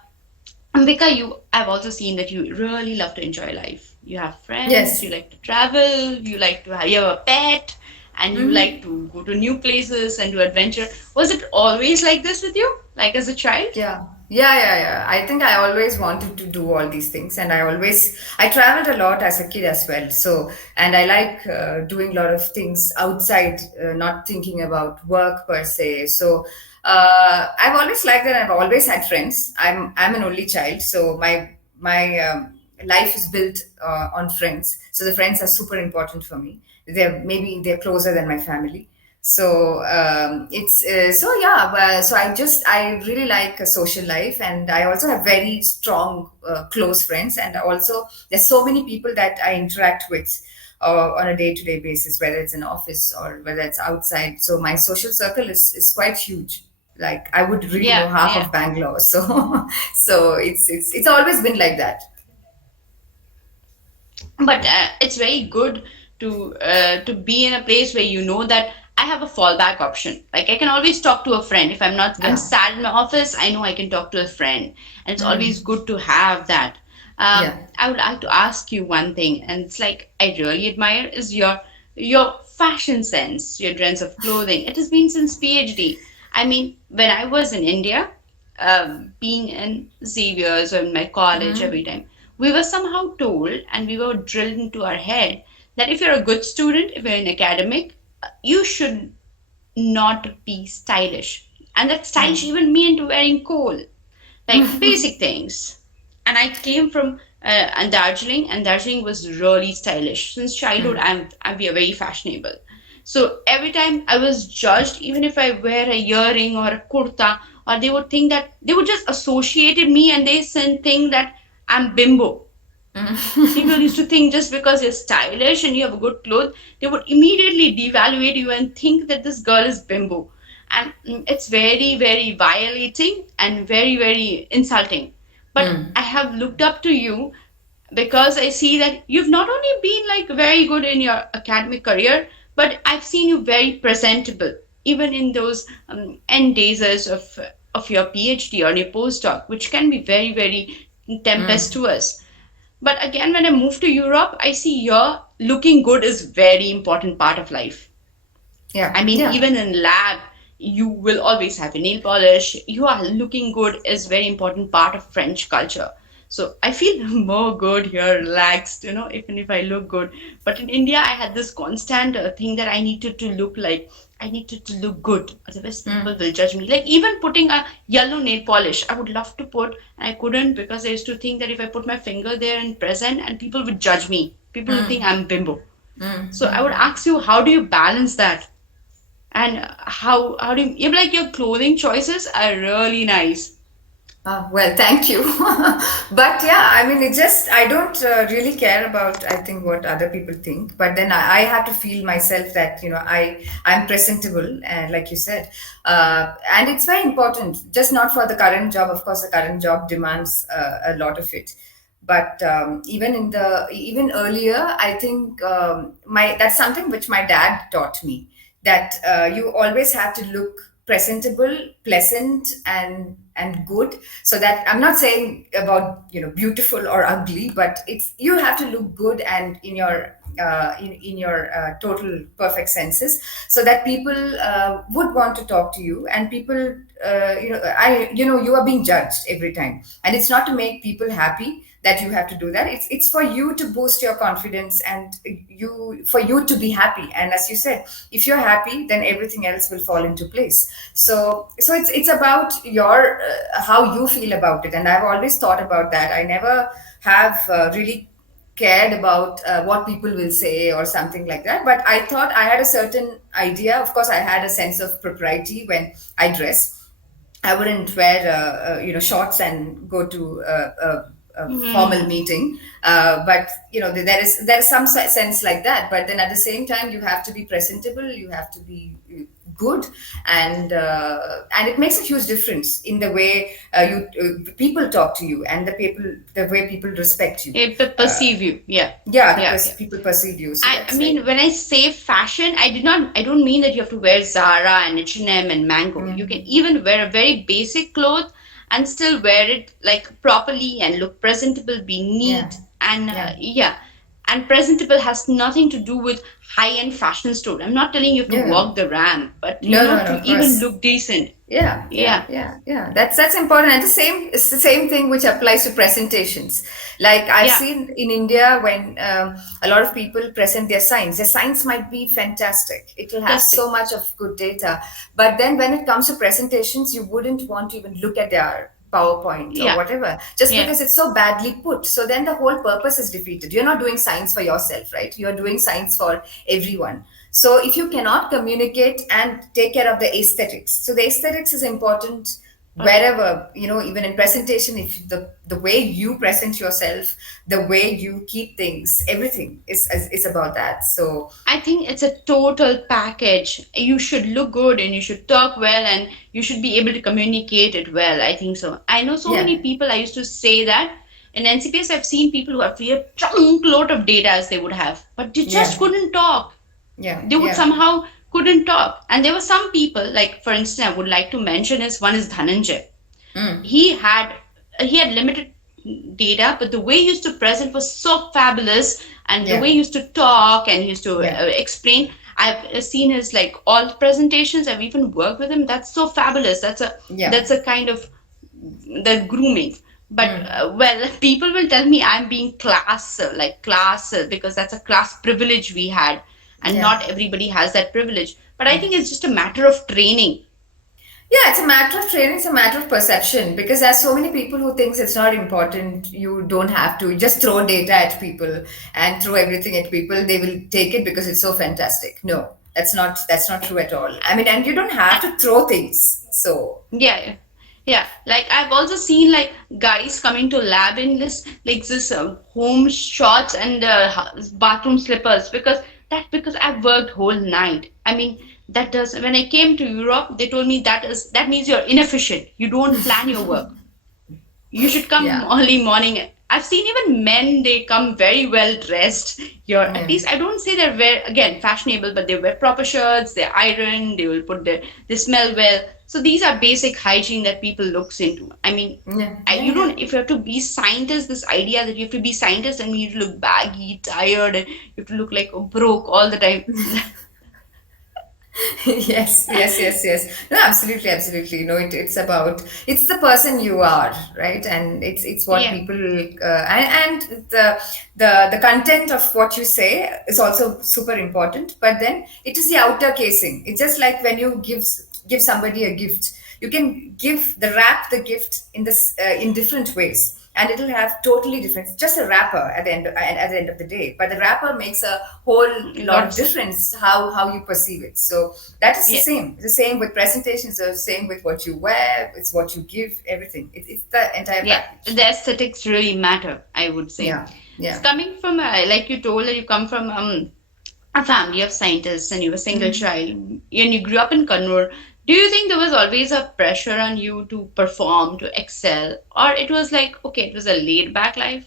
Ambika, you I've also seen that you really love to enjoy life. You have friends, Yes. you like to travel, you have a pet, and you like to go to new places and do adventure. Was it always like this with you, like as a child? Yeah. Yeah. I think I always wanted to do all these things, and I traveled a lot as a kid as well. So, and I like doing a lot of things outside, not thinking about work per se. So, I've always liked that. I've always had friends. I'm an only child, so my life is built on friends. So the friends are super important for me. They're closer than my family. So it's so yeah. So I really like a social life, and I also have very strong close friends, and also there's so many people that I interact with on a day-to-day basis, whether it's in office or whether it's outside. So my social circle is quite huge. Like I would really know Yeah, half yeah. of Bangalore. So so it's always been like that. But it's very good to be in a place where you know that I have a fallback option. Like I can always talk to a friend. If I'm Yeah. sad in my office, I know I can talk to a friend. And it's always Mm. good to have that. Yeah. I would like to ask you one thing, and it's like I really admire is your fashion sense, your trends of clothing. It has been since PhD. I mean, when I was in India, being in Xavier's or in my college every time, we were somehow told and we were drilled into our head that if you're a good student, if you're an academic, you should not be stylish. And that stylish even meant wearing coal, like basic things. And I came from Darjeeling, and Darjeeling was really stylish. Since childhood, I'm very fashionable. So every time I was judged, even if I wear a earring or a kurta, or they would think that they would just associated me and they think that I'm bimbo. People used to think just because you're stylish and you have good clothes, they would immediately devaluate you and think that this girl is bimbo. And it's very, very violating and very, very insulting. But I have looked up to you because I see that you've not only been like very good in your academic career, but I've seen you very presentable, even in those end days of your PhD or your postdoc, which can be very, very tempestuous. But again, when I move to Europe, I see your looking good is very important part of life. Yeah. I mean, Yeah. even in lab, you will always have a nail polish. You are looking good is very important part of French culture. So I feel more good here, relaxed, even if I look good. But in India, I had this constant thing that I needed to look good. Otherwise, people will judge me. Like even putting a yellow nail polish, I would love to put, and I couldn't because I used to think that if I put my finger there and present, and people would judge me. People would think I'm bimbo. So I would ask you, how do you balance that? And how do you like your clothing choices are really nice. Well, thank you. But yeah, I mean, it just, I don't really care about, I think, what other people think. But then I have to feel myself that, I'm presentable, and like you said. And it's very important, just not for the current job. Of course, the current job demands a lot of it. But even earlier, I think my that's something which my dad taught me, that you always have to look presentable, pleasant, and good. So that I'm not saying about beautiful or ugly, but it's you have to look good and in your total perfect senses, so that people would want to talk to you, and people you are being judged every time, and it's not to make people happy that you have to do that. It's for you to boost your confidence, and for you to be happy. And as you said, if you're happy, then everything else will fall into place. So it's about your how you feel about it. And I've always thought about that. I never have really cared about what people will say or something like that. But I thought I had a certain idea. Of course, I had a sense of propriety when I dress. I wouldn't wear shorts and go to a formal Hmm. meeting. But there is some sense like that. But then at the same time, you have to be presentable. You have to be good, and it makes a huge difference in the way you people talk to you, and the way people respect you. Perceive you, yeah. Yeah, Yeah, yeah. people perceive you. So I that's very mean, when I say fashion, I don't mean that you have to wear Zara and H&M and Mango. You can even wear a very basic cloth and still wear it like properly and look presentable, be yeah, neat, and yeah. yeah. And presentable has nothing to do with high-end fashion store. I'm not telling you have to No, walk the ramp, but no, no, to no. Of even course. look decent. Yeah, yeah, Yeah, yeah, yeah. That's important. And it's the same thing which applies to presentations. Like I've yeah. seen in India, when a lot of people present their science might be fantastic. It will have Fantastic. so much of good data. But then when it comes to presentations, you wouldn't want to even look at their PowerPoint or Yeah, whatever, just yeah. because it's so badly put. So then the whole purpose is defeated. You're not doing science for yourself, right? You're doing science for everyone. So if you cannot communicate and take care of the aesthetics, so the aesthetics is important wherever, even in presentation. If the way you present yourself, the way you keep things, everything is about that. So I think it's a total package. You should look good and you should talk well and you should be able to communicate it well. I think so. I know so yeah, many people, I used to say that. In NCPS, I've seen people who have a trunk load of data as they would have, but they just yeah, couldn't talk. yeah, They would yeah. somehow couldn't talk. And there were some people, like for instance, I would like to mention is one is Dhananjay. Mm. He had he had limited data, but the way he used to present was so fabulous, and the way Yeah. he used to talk and he used to Yeah. explain. I've seen his like all presentations. I've even worked with him. That's so fabulous. Yeah. That's a kind of the grooming. But Mm. well, people will tell me I'm being class because that's a class privilege we had, and Yeah. not everybody has that privilege. But I think it's just a matter of training. Yeah, it's a matter of training, it's a matter of perception because there's so many people who thinks it's not important. You don't have to just throw data at people and throw everything at people. They will take it because it's so fantastic. No, that's not true at all. I mean, and you don't have to throw things. So Yeah, yeah. Yeah. Like I've also seen like guys coming to lab in this home shorts and bathroom slippers because I've worked whole night. I mean that does when I came to Europe, they told me that means you're inefficient. You don't plan your work. You should come yeah, early morning. I've seen even men, they come very well dressed here. At yeah, least I don't say they're very, again, fashionable, but they wear proper shirts, they iron, they will they smell well. So these are basic hygiene that people looks into. I mean, yeah, you yeah, yeah. don't, if you have to be scientist, this idea that you have to be scientist and you look baggy, tired, and you have to look like broke all the time. Yes, yes, yes, yes. No, absolutely, absolutely. It's the person you are, right? And it's what Yeah, people and the content of what you say is also super important. But then it is the outer casing. It's just like when you give somebody a gift, you can wrap the gift in different ways and it'll have totally different just a wrapper at the end of the day, but the wrapper makes a whole a lot lot of of sense. difference how you perceive it. So that is the Yeah. same. It's the same with presentations, the same with what you wear, it's what you give, everything. It's the entire Yeah, package. the aesthetics really matter, I would say. Yeah, It's yeah. coming from, like you told that you come from a family of scientists and you're a single child and you grew up in Kannur. Do you think there was always a pressure on you to perform, to excel, or it was like, okay, it was a laid back life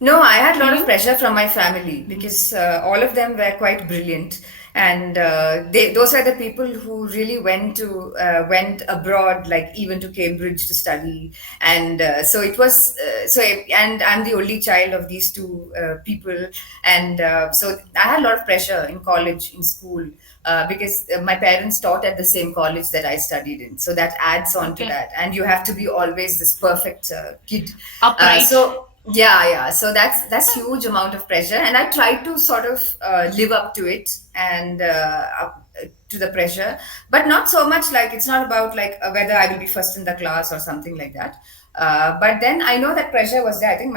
No, I had a to lot of you? pressure from my family because all of them were quite brilliant, and those are the people who really went abroad, like even to Cambridge to study, and so it was and I'm the only child of these two people, and so I had a lot of pressure in college, in school. Because my parents taught at the same college that I studied in, so that adds on to Okay. that, and you have to be always this perfect kid. Upright. So yeah, so that's huge amount of pressure, and I try to sort of live up to it and up to the pressure, but not so much like it's not about like whether I will be first in the class or something like that. But then I know that pressure was there. I think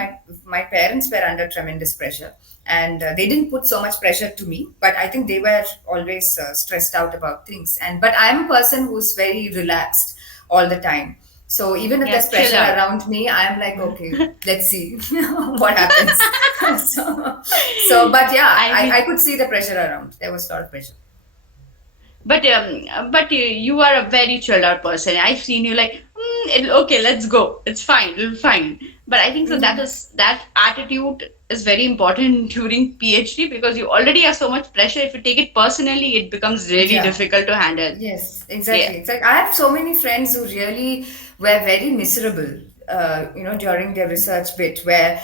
my parents were under tremendous pressure, and they didn't put so much pressure to me, but I think they were always stressed out about things. And but I'm a person who's very relaxed all the time. So even if Yeah, there's chill pressure out. around me, I'm like, okay, let's see what happens. But yeah, I I mean, could see the pressure around. There was a lot of pressure. but you are a very chilled out person. I've seen you like, okay, let's go. It's fine. It'll be fine. But I think so that attitude is very important during PhD because you already have so much pressure. If you take it personally, it becomes really Yeah. difficult to handle. Yes, Yeah, exactly. It's like I have so many friends who really were very miserable, during their research bit, where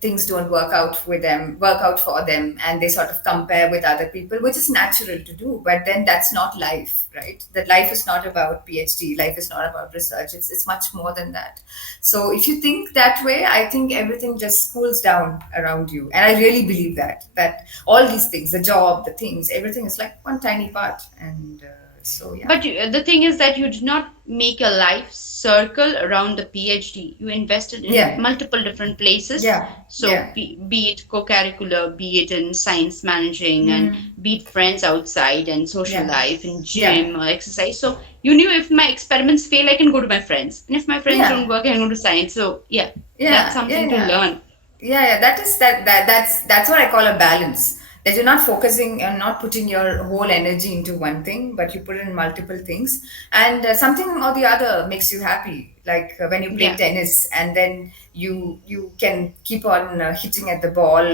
things don't work out for them, and they sort of compare with other people, which is natural to do. But then that's not life, right? That life is not about PhD. Life is not about research. It's much more than that. So if you think that way, I think everything just cools down around you, and I really believe that all these things, the job, the things, everything is like one tiny part, and so yeah, but the thing is that you did not make your life circle around the PhD. You invested in yeah, multiple different places. yeah, So yeah, be it co-curricular, be it in science managing, and be it friends outside and social yeah, life and yeah, gym or exercise. So you knew if my experiments fail, I can go to my friends, and if my friends yeah, don't work, I can go to science. So that's yeah, yeah, something to yeah. learn. Yeah, yeah, that is that's what I call a balance. that you're not focusing and not putting your whole energy into one thing, but you put in multiple things, and something or the other makes you happy, like when you play Yeah. tennis and then you can keep on hitting at the ball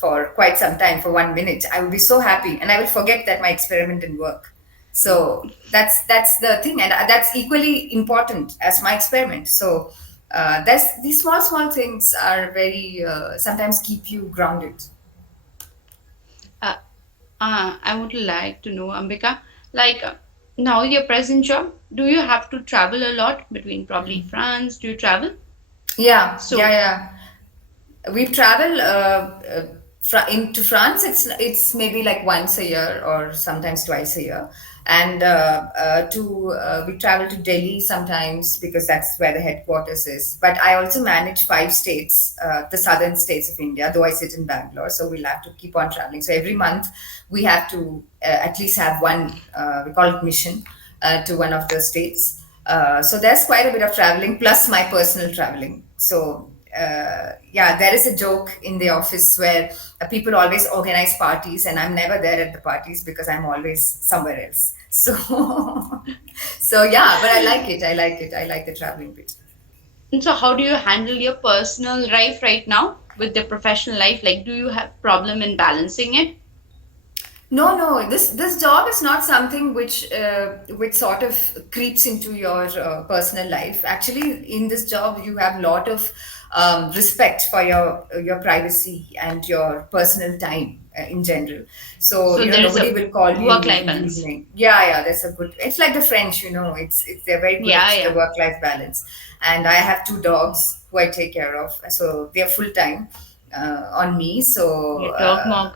for quite some time, for 1 minute. I will be so happy and I will forget that my experiment didn't work. So that's the thing, and that's equally important as my experiment. So that's these small things are very sometimes keep you grounded. Uh, I would like to know, Ambika, like now your present job, do you have to travel a lot between probably France? Do you travel? Yeah, yeah, So, yeah. We travel into France. It's maybe like once a year or sometimes twice a year, and to we travel to Delhi sometimes because that's where the headquarters is. But I also manage 5 states, the southern states of India. Though I sit in Bangalore, so we'll have to keep on traveling. So every month we have to at least have one. We call it mission to one of the states. So there's quite a bit of traveling plus my personal traveling. So yeah, there is a joke in the office where people always organize parties, and I'm never there at the parties because I'm always somewhere else. So, so yeah, but I like it. I like it. I like the traveling bit. and so how do you handle your personal life right now with the professional life? Like, do you have problem in balancing it? No, no. This job is not something which sort of creeps into your personal life. Actually, in this job, you have a lot of respect for your privacy and your personal time in general. So So there is nobody a will call you work-life in the balance. evening. Yeah, yeah. That's a good. It's like the French. It's they're very good Yeah, at the yeah, work life balance. And I have 2 dogs who I take care of, so they're full time on me. So. your dog mom.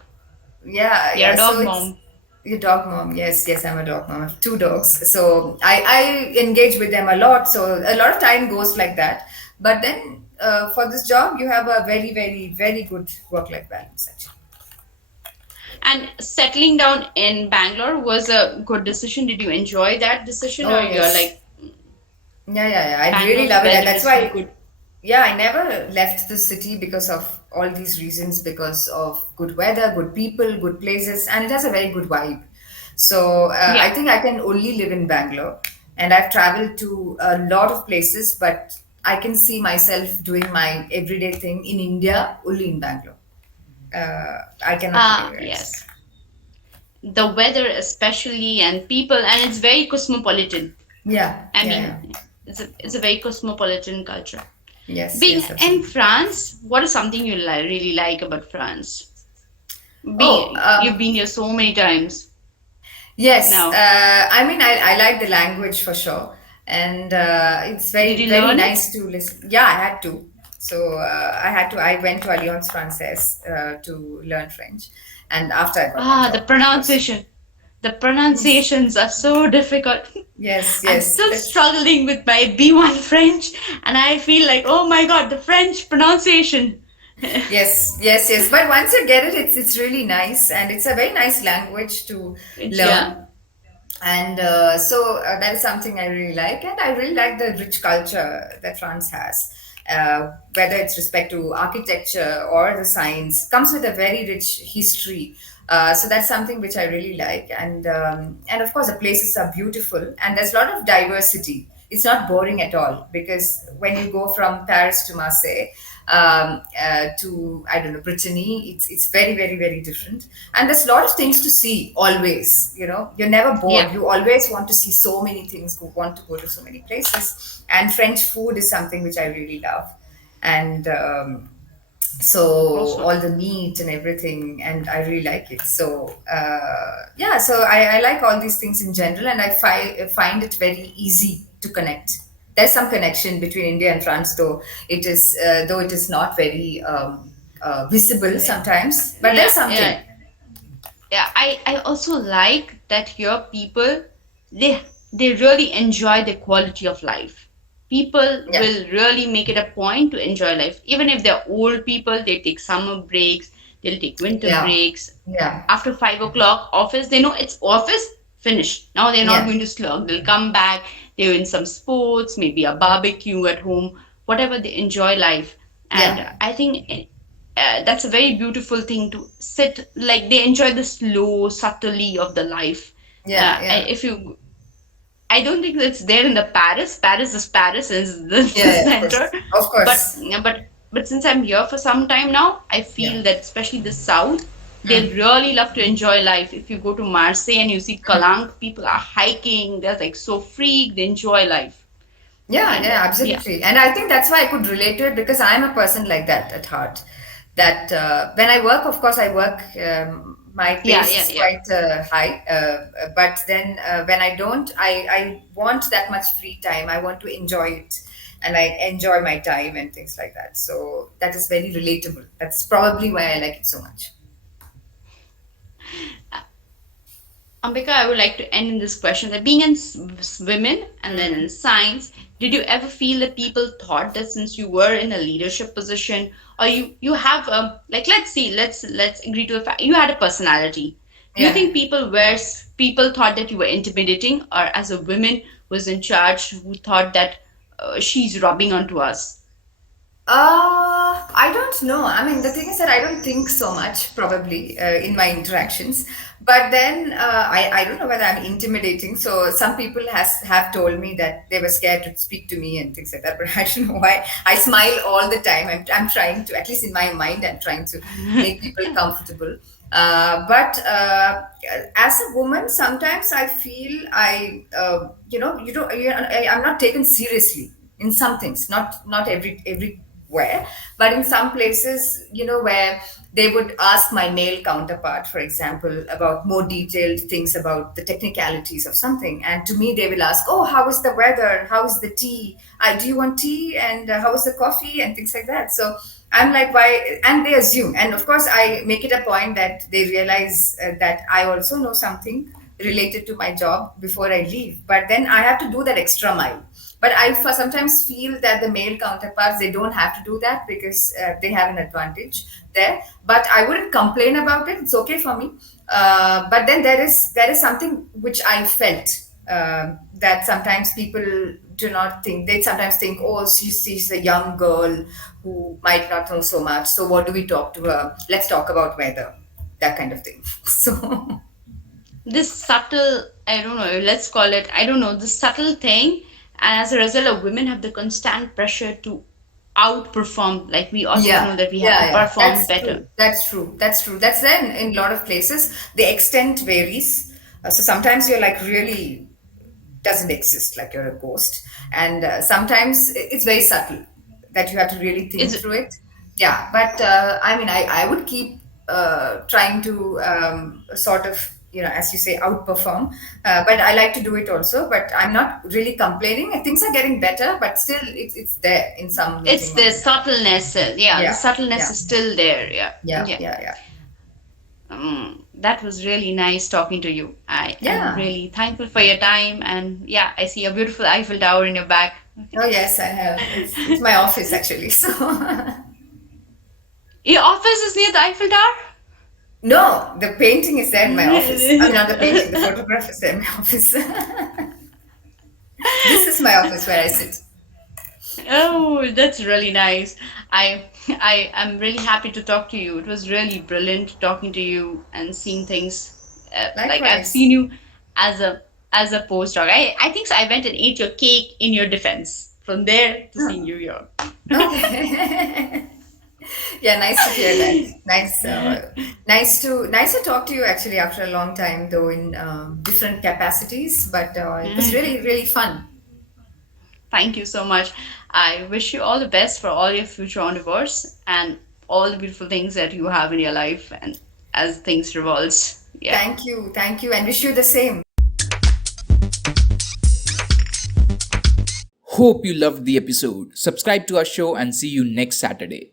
Yeah, You're yeah. a So dog it's mom. your dog mom. Yes, yes, I'm a dog mom. I have 2 dogs. So I engage with them a lot. So a lot of time goes like that. But then for this job, you have a very, very, very good work-life balance, actually. And settling down in Bangalore was a good decision. Did you enjoy that decision, or Oh, you're yes. like Yeah, yeah, yeah. I really Bangalore's love it. And weather that's is so why, good? yeah, I never left the city because of all these reasons, because of good weather, good people, good places, and it has a very good vibe. So I Yeah. think I can only live in Bangalore. And I've traveled to a lot of places, but I can see myself doing my everyday thing in India only in Bangalore. I cannot do Ah, anywhere else. yes. The weather, especially, and people, and it's very cosmopolitan. Yeah, I yeah, yeah. mean, it's a very cosmopolitan culture. Yes, Being yes, in absolutely. France, what is something you really like about France? Oh, You've been here so many times yes, now. I mean, I like the language for sure, and it's Did very you very learn it? nice to listen. Yeah, I had to. So I had to. I went to Alliance Française to learn French, and after I got my Ah, the job, of course. pronunciation. The Yes, pronunciations are so difficult. yes, I'm yes. still That's struggling with my B1 French, and I feel like, oh my god, the French pronunciation. yes, yes, yes. But once you get it, it's really nice, and it's a very nice language to Yeah, learn. And so that is something I really like, and I really like the rich culture that France has. Whether it's respect to architecture or the science, comes with a very rich history. So that's something which I really like, and of course the places are beautiful, and there's a lot of diversity. It's not boring at all, because when you go from Paris to Marseille, to I don't know, Brittany, it's very, very, very different, and there's a lot of things to see always. You're never yeah, bored. You always want to see so many things, want to go to so many places. And French food is something which I really love, and so awesome. all the meat and everything, and I really like it. So yeah, so I like all these things in general, and I find it very easy to connect. There's some connection between India and France, though it is not very visible sometimes, but there's Yeah, yeah, something. yeah. I also like that here people they they really enjoy the quality of life. People Yeah, will really make it a point to enjoy life. Even if they're old people, they take summer breaks, they'll take winter yeah, breaks. yeah, After 5 o'clock office, they know it's office finished. Now they're not yeah, going to slug. They'll come back, they're in some sports, maybe a barbecue at home, whatever they enjoy life. And yeah, I think that's a very beautiful thing to sit, like they enjoy the slow subtlety of the life. Yeah, yeah, If you, I don't think it's there in the Paris. Paris is Paris, is the yeah, yeah, of center. course, of But course. but since I'm here for some time now, I Yeah. feel that especially the South, they Mm. really love to enjoy life. If you go to Marseille and you see Calanque, people are hiking. They're like so free. They enjoy life. Yeah, And yeah, yeah, absolutely. And I think that's why I could relate to it because I'm a person like that at heart. That when I work, of course, I work, my yeah, pace yeah, is yeah. quite high. But then when I don't, I want that much free time. I want to enjoy it. And I enjoy my time and things like that. So that is very relatable. That's probably why I like it so much. Ambika, I would like to end in this question that being in women and then in Mm. science, did you ever feel that people thought that since you were in a leadership position, or you have like let's see, let's agree to the fact you had a personality. Do you Yeah. think people thought that you were intimidating, or as a woman was in charge who thought that she's rubbing onto us? I don't know. I mean, the thing is that I don't think so much, probably, in my interactions. But then I don't know whether I'm intimidating. So some people have told me that they were scared to speak to me and things like that. But I don't know why. I smile all the time. I'm trying to, at least in my mind, I'm trying to make people comfortable. But as a woman, sometimes I feel I'm not taken seriously in some things, not everywhere, but in some places, where they would ask my male counterpart, for example, about more detailed things about the technicalities of something, and to me they will ask, oh, how is the weather, how is the tea, do you want tea, and how is the coffee, and things like that. So I'm like, why? And they assume, and of course I make it a point that they realize that I also know something related to my job before I leave, but then I have to do that extra mile. But I sometimes feel that the male counterparts, they don't have to do that because they have an advantage there. But I wouldn't complain about it. It's okay for me. But then there is something which I felt, that sometimes people do not think. They sometimes think, oh, she's a young girl who might not know so much. So what do we talk to her? Let's talk about weather, that kind of thing. So This subtle, I don't know, let's call it, I don't know, this subtle thing, and as a result, women have the constant pressure to outperform. Like we always yeah, know that we have to yeah, yeah. perform That's better. true. That's true. That's true. That's there in a lot of places. The extent varies. So sometimes you're like really doesn't exist, like you're a ghost, and sometimes it's very subtle that you have to really think Is through it. Yeah, but I mean, I would keep trying to sort of, as you say, outperform. But I like to do it also. But I'm not really complaining. Things are getting better, but still, it's there in some it's meeting or the whatever. subtleness. Yeah, the Yeah, subtleness yeah, is still there. Yeah, yeah, yeah. yeah, yeah, That was really nice talking to you. I am yeah. really thankful for your time, and yeah, I see a beautiful Eiffel Tower in your back. Oh yes, I have. It's my office actually. So Your office is near the Eiffel Tower? no, the painting is there in my office. I mean, not the painting, the photograph is there in my office. This is my office where I sit. Oh, that's really nice. I am really happy to talk to you. It was really brilliant talking to you and seeing things. Like I've Likewise. seen you as a postdoc. I think so. I went and ate your cake in your defense. From there to seeing Oh, you here. okay. Yeah, nice to hear that. Nice, nice to talk to you actually after a long time, though in different capacities. But it was really really fun. Thank you so much. I wish you all the best for all your future endeavors and all the beautiful things that you have in your life and as things revolves. Yeah. Thank you, and wish you the same. Hope you loved the episode. Subscribe to our show and see you next Saturday.